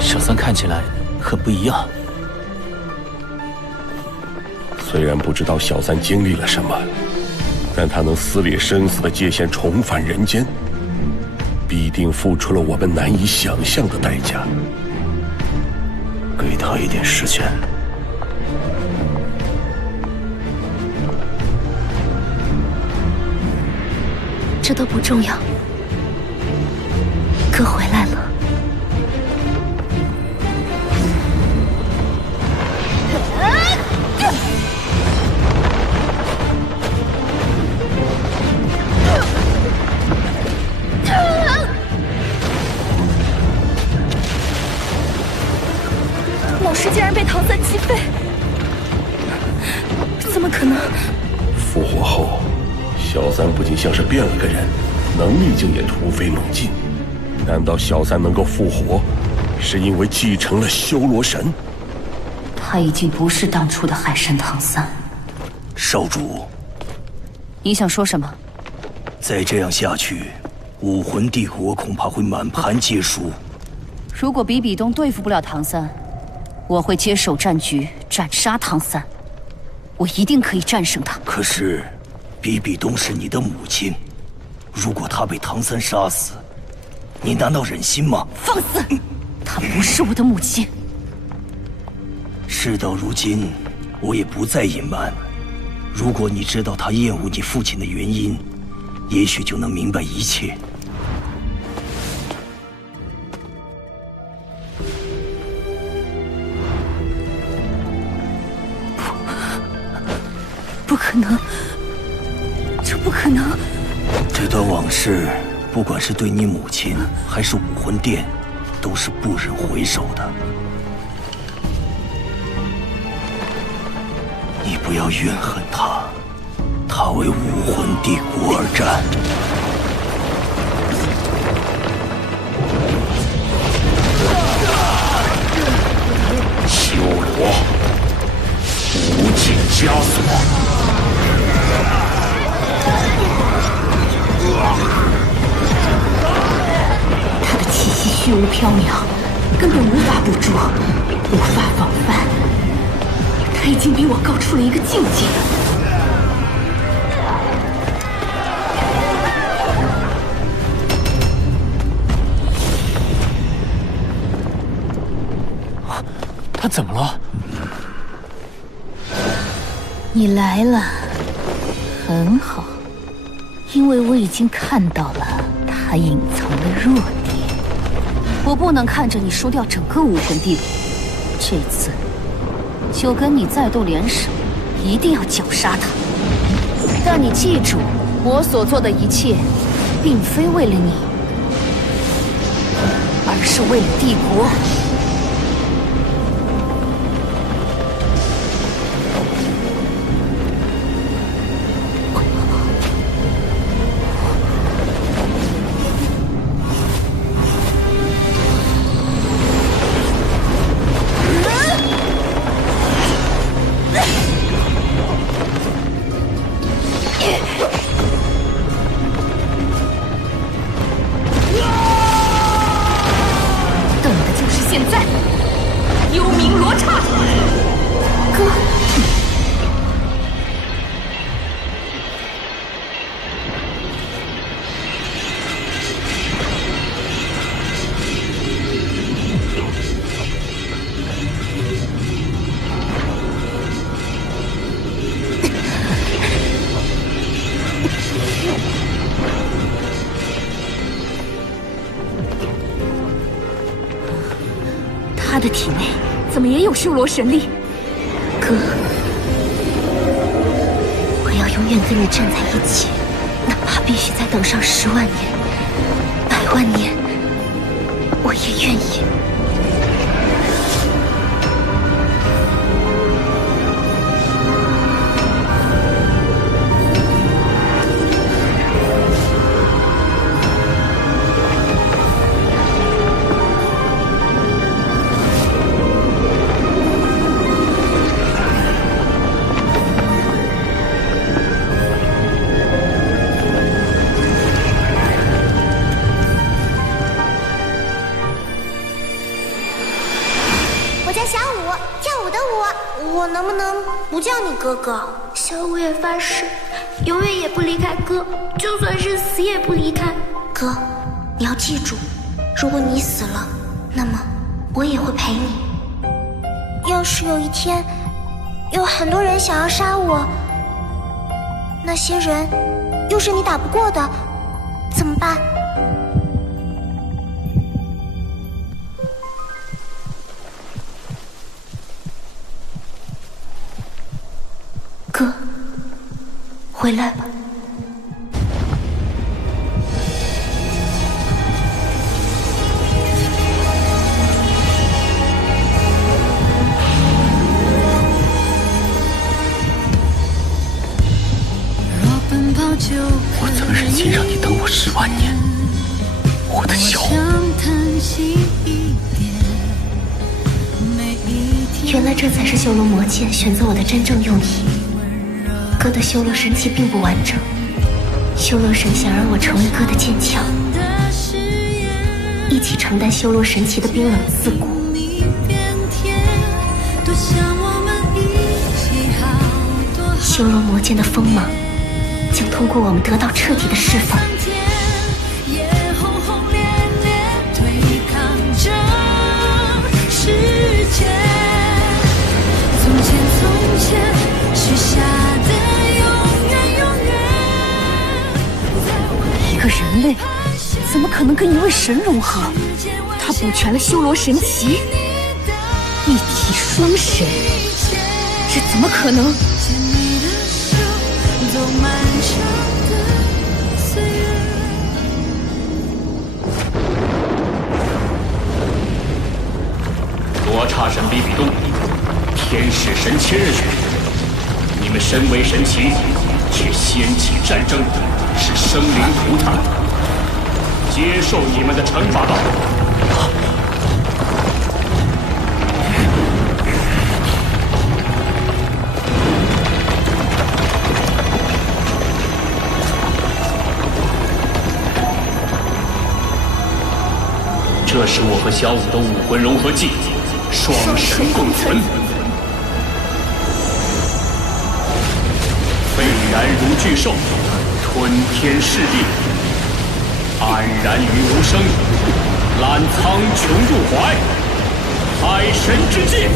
小三看起来很不一样。虽然不知道小三经历了什么，但他能撕裂生死的界限，重返人间，必定付出了我们难以想象的代价。给他一点时间。这都不重要，哥回来了。 老师竟然被唐三击飞，怎么可能？复活后，小三不仅像是变了个人，能力竟也突飞猛进。难道小三能够复活，是因为继承了修罗神？他已经不是当初的海神唐三。少主，你想说什么？再这样下去，武魂帝国恐怕会满盘皆输。如果比比东对付不了唐三， 我会接手战局，斩杀唐三。我一定可以战胜他。可是，比比东是你的母亲，如果她被唐三杀死，你难道忍心吗？放肆！她不是我的母亲。事到如今，我也不再隐瞒。如果你知道她厌恶你父亲的原因，也许就能明白一切。 不可能，这不可能！这段往事，不管是对你母亲，还是武魂殿，都是不忍回首的。不要怨恨他，他为武魂帝国而战。修罗，无尽枷锁。他的气息虚无缥缈，根本无法捕捉，无法防范。他已经比我高出了一个境界。他怎么了？你来了，很好，因为我已经看到了他隐藏的弱点。我不能看着你输掉整个武魂帝国，这次就跟你再度联手，一定要绞杀他。但你记住，我所做的一切，并非为了你，而是为了帝国。他的体内怎么也有修罗神力？哥，我要永远跟你站在一起，哪怕必须再等上10万年、100万年，我也愿意。我能不能不叫你哥哥？小五也发誓，永远也不离开哥，就算是死也不离开。哥，你要记住，如果你死了，那么我也会陪你。要是有一天，有很多人想要杀我，那些人又是你打不过的，怎么办？哥，回来吧。我怎么忍心让你等我10万年？我的小五。原来这才是修罗魔剑选择我的真正用意。哥的修罗神器并不完整，修罗神想让我成为哥的坚强，一起承担修罗神器的冰冷刺骨。修罗魔剑的锋芒将通过我们得到彻底的释放。一个人类怎么可能跟一位神融合？他补全了修罗神奇，一体双神，这怎么可能？罗刹神比比东，天使神千仞雪，你们身为神奇，却掀起战争，使生灵涂炭，接受你们的惩罚吧！这是我和小舞的武魂融合技，双神共存。沸然如巨兽，吞天噬地，安然于无声，揽苍穹入怀，海神之剑。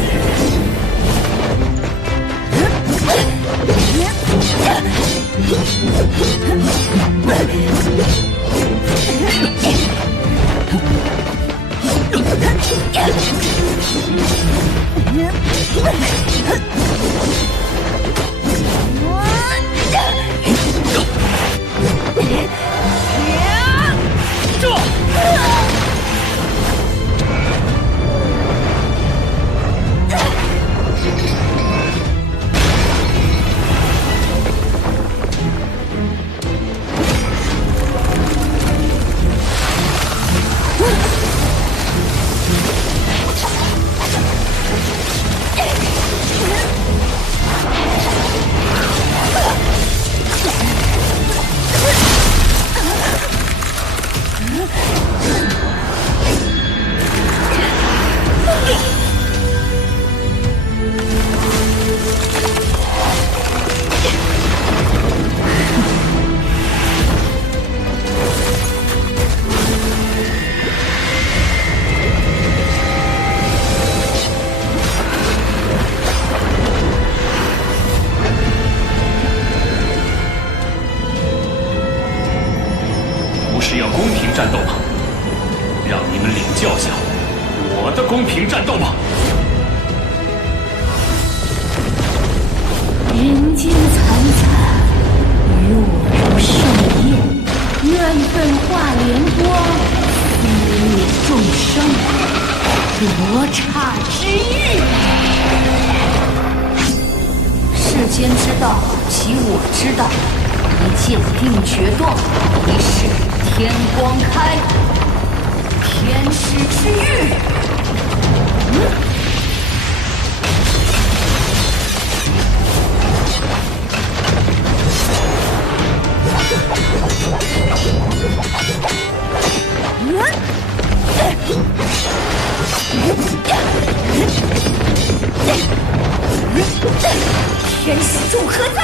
天使众何在？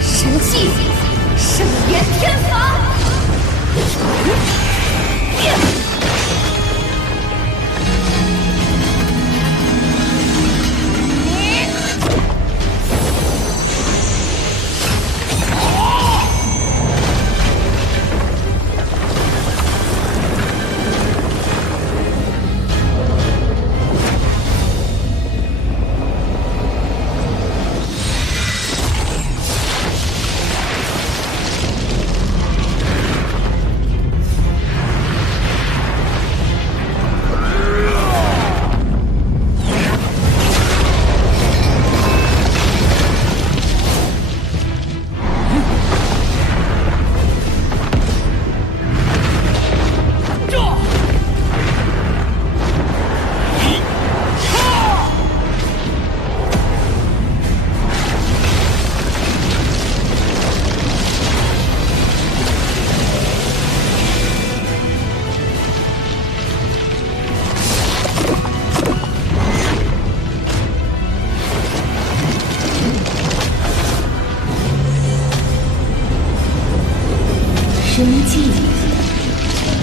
神器，圣炎天法。生计，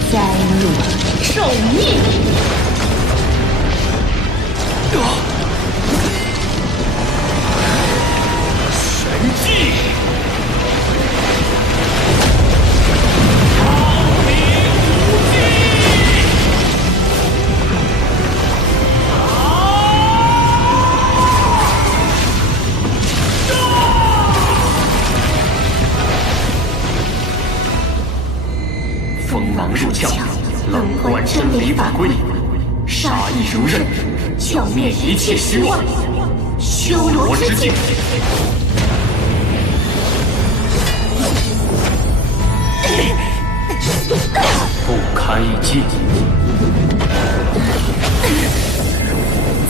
灾厄，寿命。神迹。理法规，杀意如刃，剿灭一切虚妄，修罗之境。不堪一击。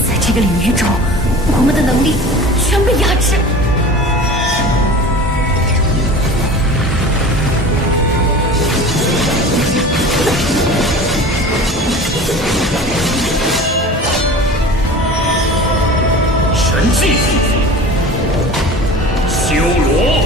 在这个领域中，我们的能力全被压制。神技，修罗。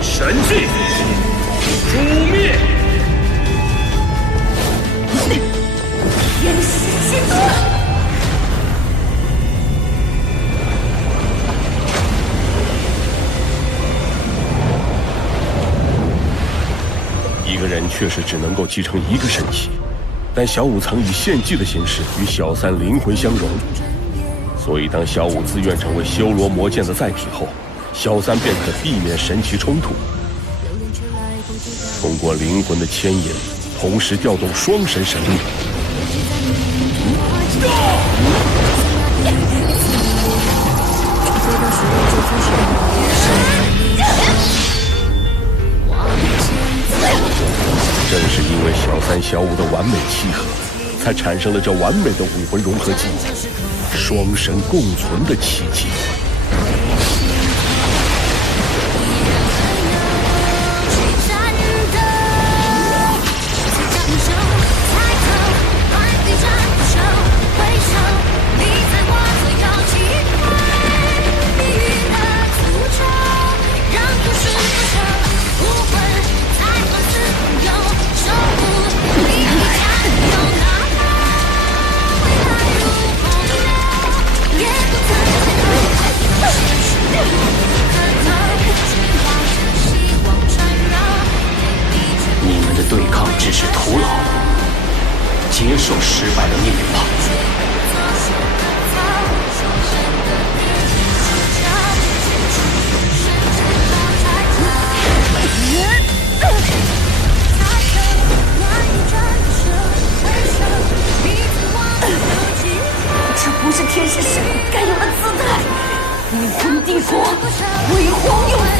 神技，诛灭！天使之盾。一个人确实只能够继承一个神器，但小五曾以献祭的形式与小三灵魂相融，所以当小五自愿成为修罗魔剑的载体后，小三便可避免神器冲突。通过灵魂的牵引，同时调动双神神力。正是因为小三小五的完美契合，才产生了这完美的武魂融合技，双神共存的奇迹。你们的对抗只是徒劳，接受失败的命运吧。这不是天使神该有的姿态。武魂帝国，辉煌永存。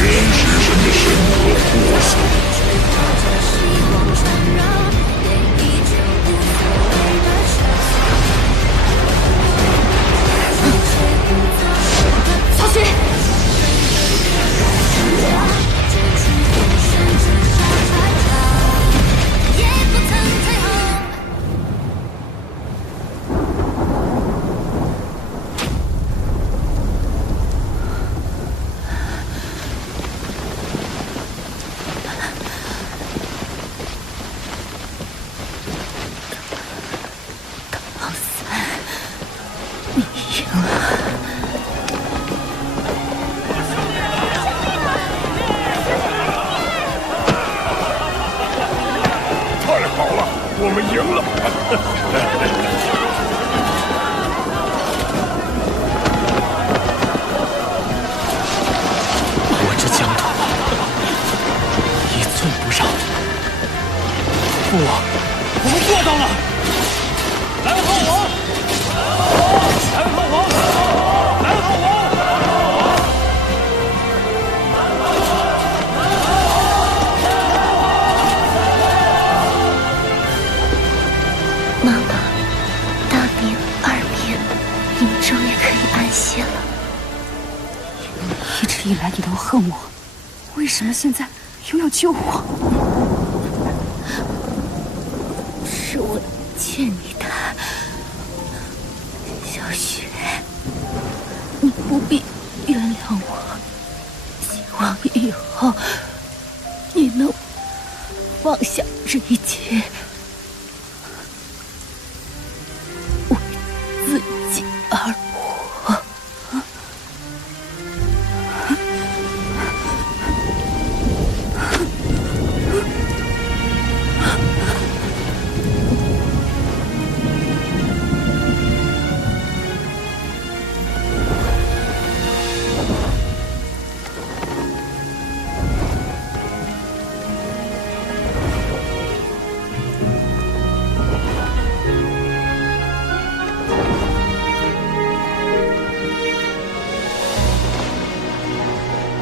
天使神的神格破碎。曹雪。我们赢了！我这疆土一寸不让。父王，我们做到了！蓝浩王，蓝浩王，蓝浩王！妈妈，大明、二明，你们终于可以安息了。一直以来你都恨我，为什么现在又要救我？是我欠你的，小雪。你不必原谅我。希望以后你能放下这一切，为自己而活。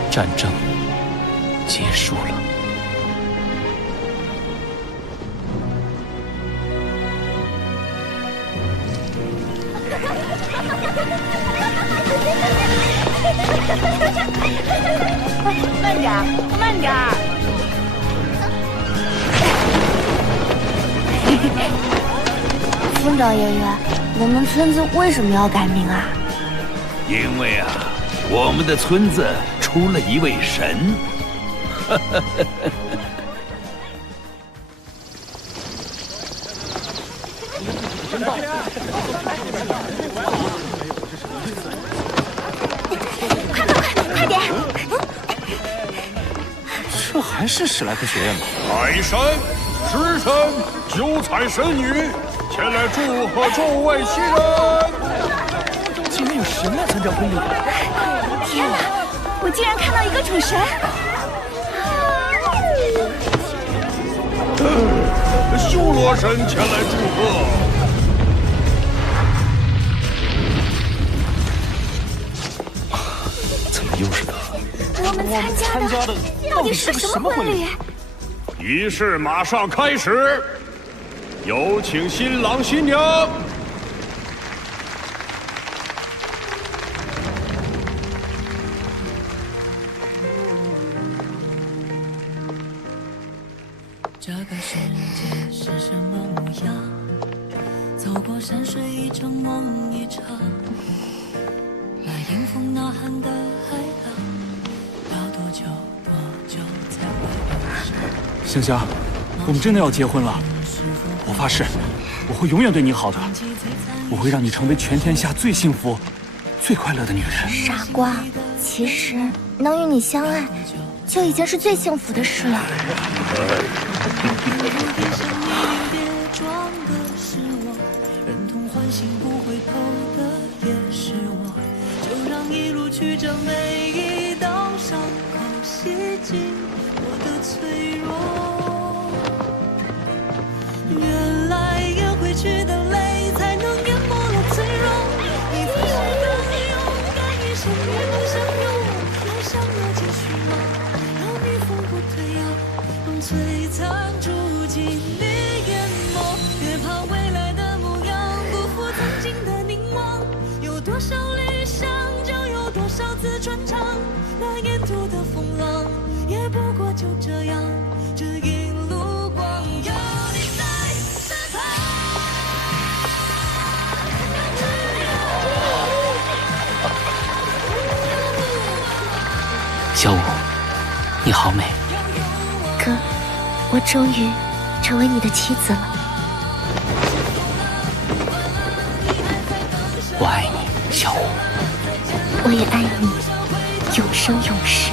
战争结束了。慢点，慢点。村长爷爷，我们村子为什么要改名啊？因为啊，我们的村子出了一位神。快点！这还是史莱克学院吗？海神、石神、九彩神女前来祝贺诸位新人。竟然有神来参加婚礼！天哪，我竟然看到一个主神！修罗神前来祝贺。怎么又是他？我们参加的到底是什么婚礼？仪式马上开始，有请新郎新娘。这个世界是什么模样？走过山水一场梦一场，那迎风呐喊的海浪，要多久多久才会香香，我们真的要结婚了。我发誓，我会永远对你好的，我会让你成为全天下最幸福、最快乐的女人。傻瓜，其实能与你相爱，就已经是最幸福的事了。曲折每一道伤口，洗净我的脆弱。原来咽回去的泪，才能淹没了脆弱。你发誓的勇敢，一生与我相拥，还想要继续吗？让你风不退呀，让璀璨住进你眼眸。别怕未来的模样辜负曾经的凝望，有多少理想就有多少次穿肠，那沿途的风浪也不过就这样，这一路光有你在身旁。小舞，你好美。哥，我终于成为你的妻子了。我爱你，小舞。我也爱你，永生永世。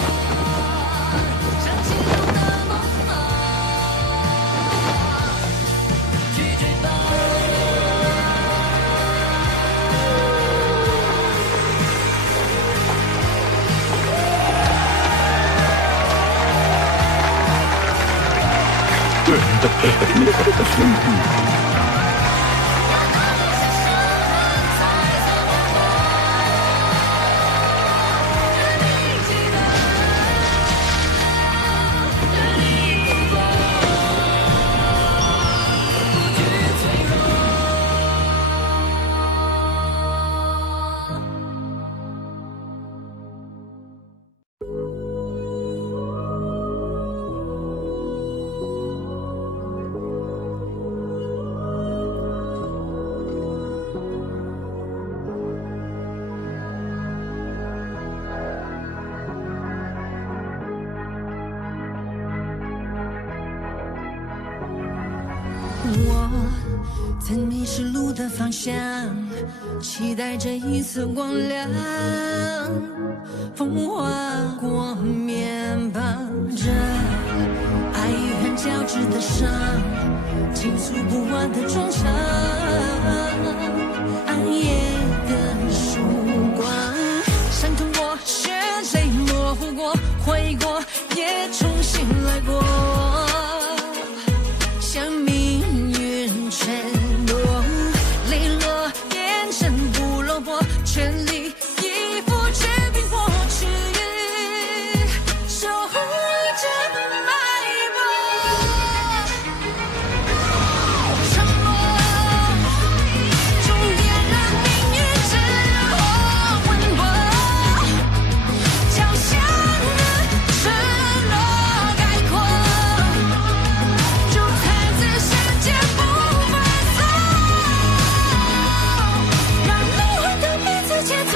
曾迷失路的方向，期待着一丝光亮。风划过面包着爱与恨交织的伤，倾诉不完的衷肠。暗夜的曙光，伤痛过，血泪模糊过，回过，也重新来过。向命运承诺，泪落，眼神不落魄，全力以赴决定过去，守护着脉搏。沉默，终点了命运之火魂魄，脚下的赤裸概括，就踩在世界不反锁，让灵魂都彼此解脱。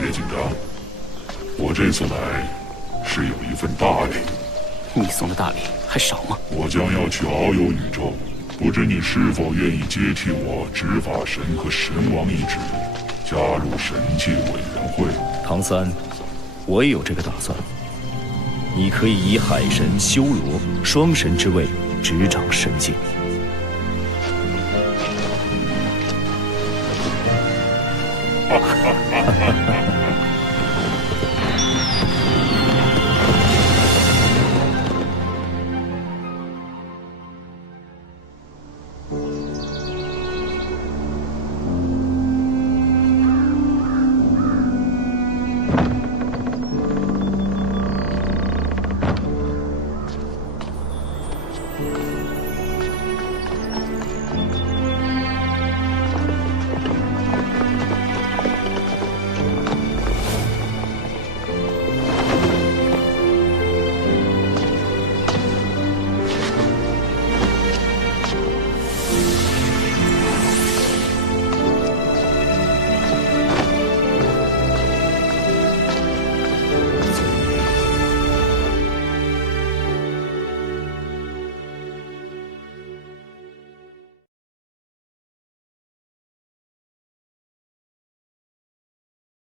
别紧张，我这次来是有一份大礼。你送的大礼还少吗？我将要去遨游宇宙，不知你是否愿意接替我执法神和神王一职，加入神界委员会？唐三，我也有这个打算。你可以以海神、修罗双神之位执掌神界。哈哈哈哈哈！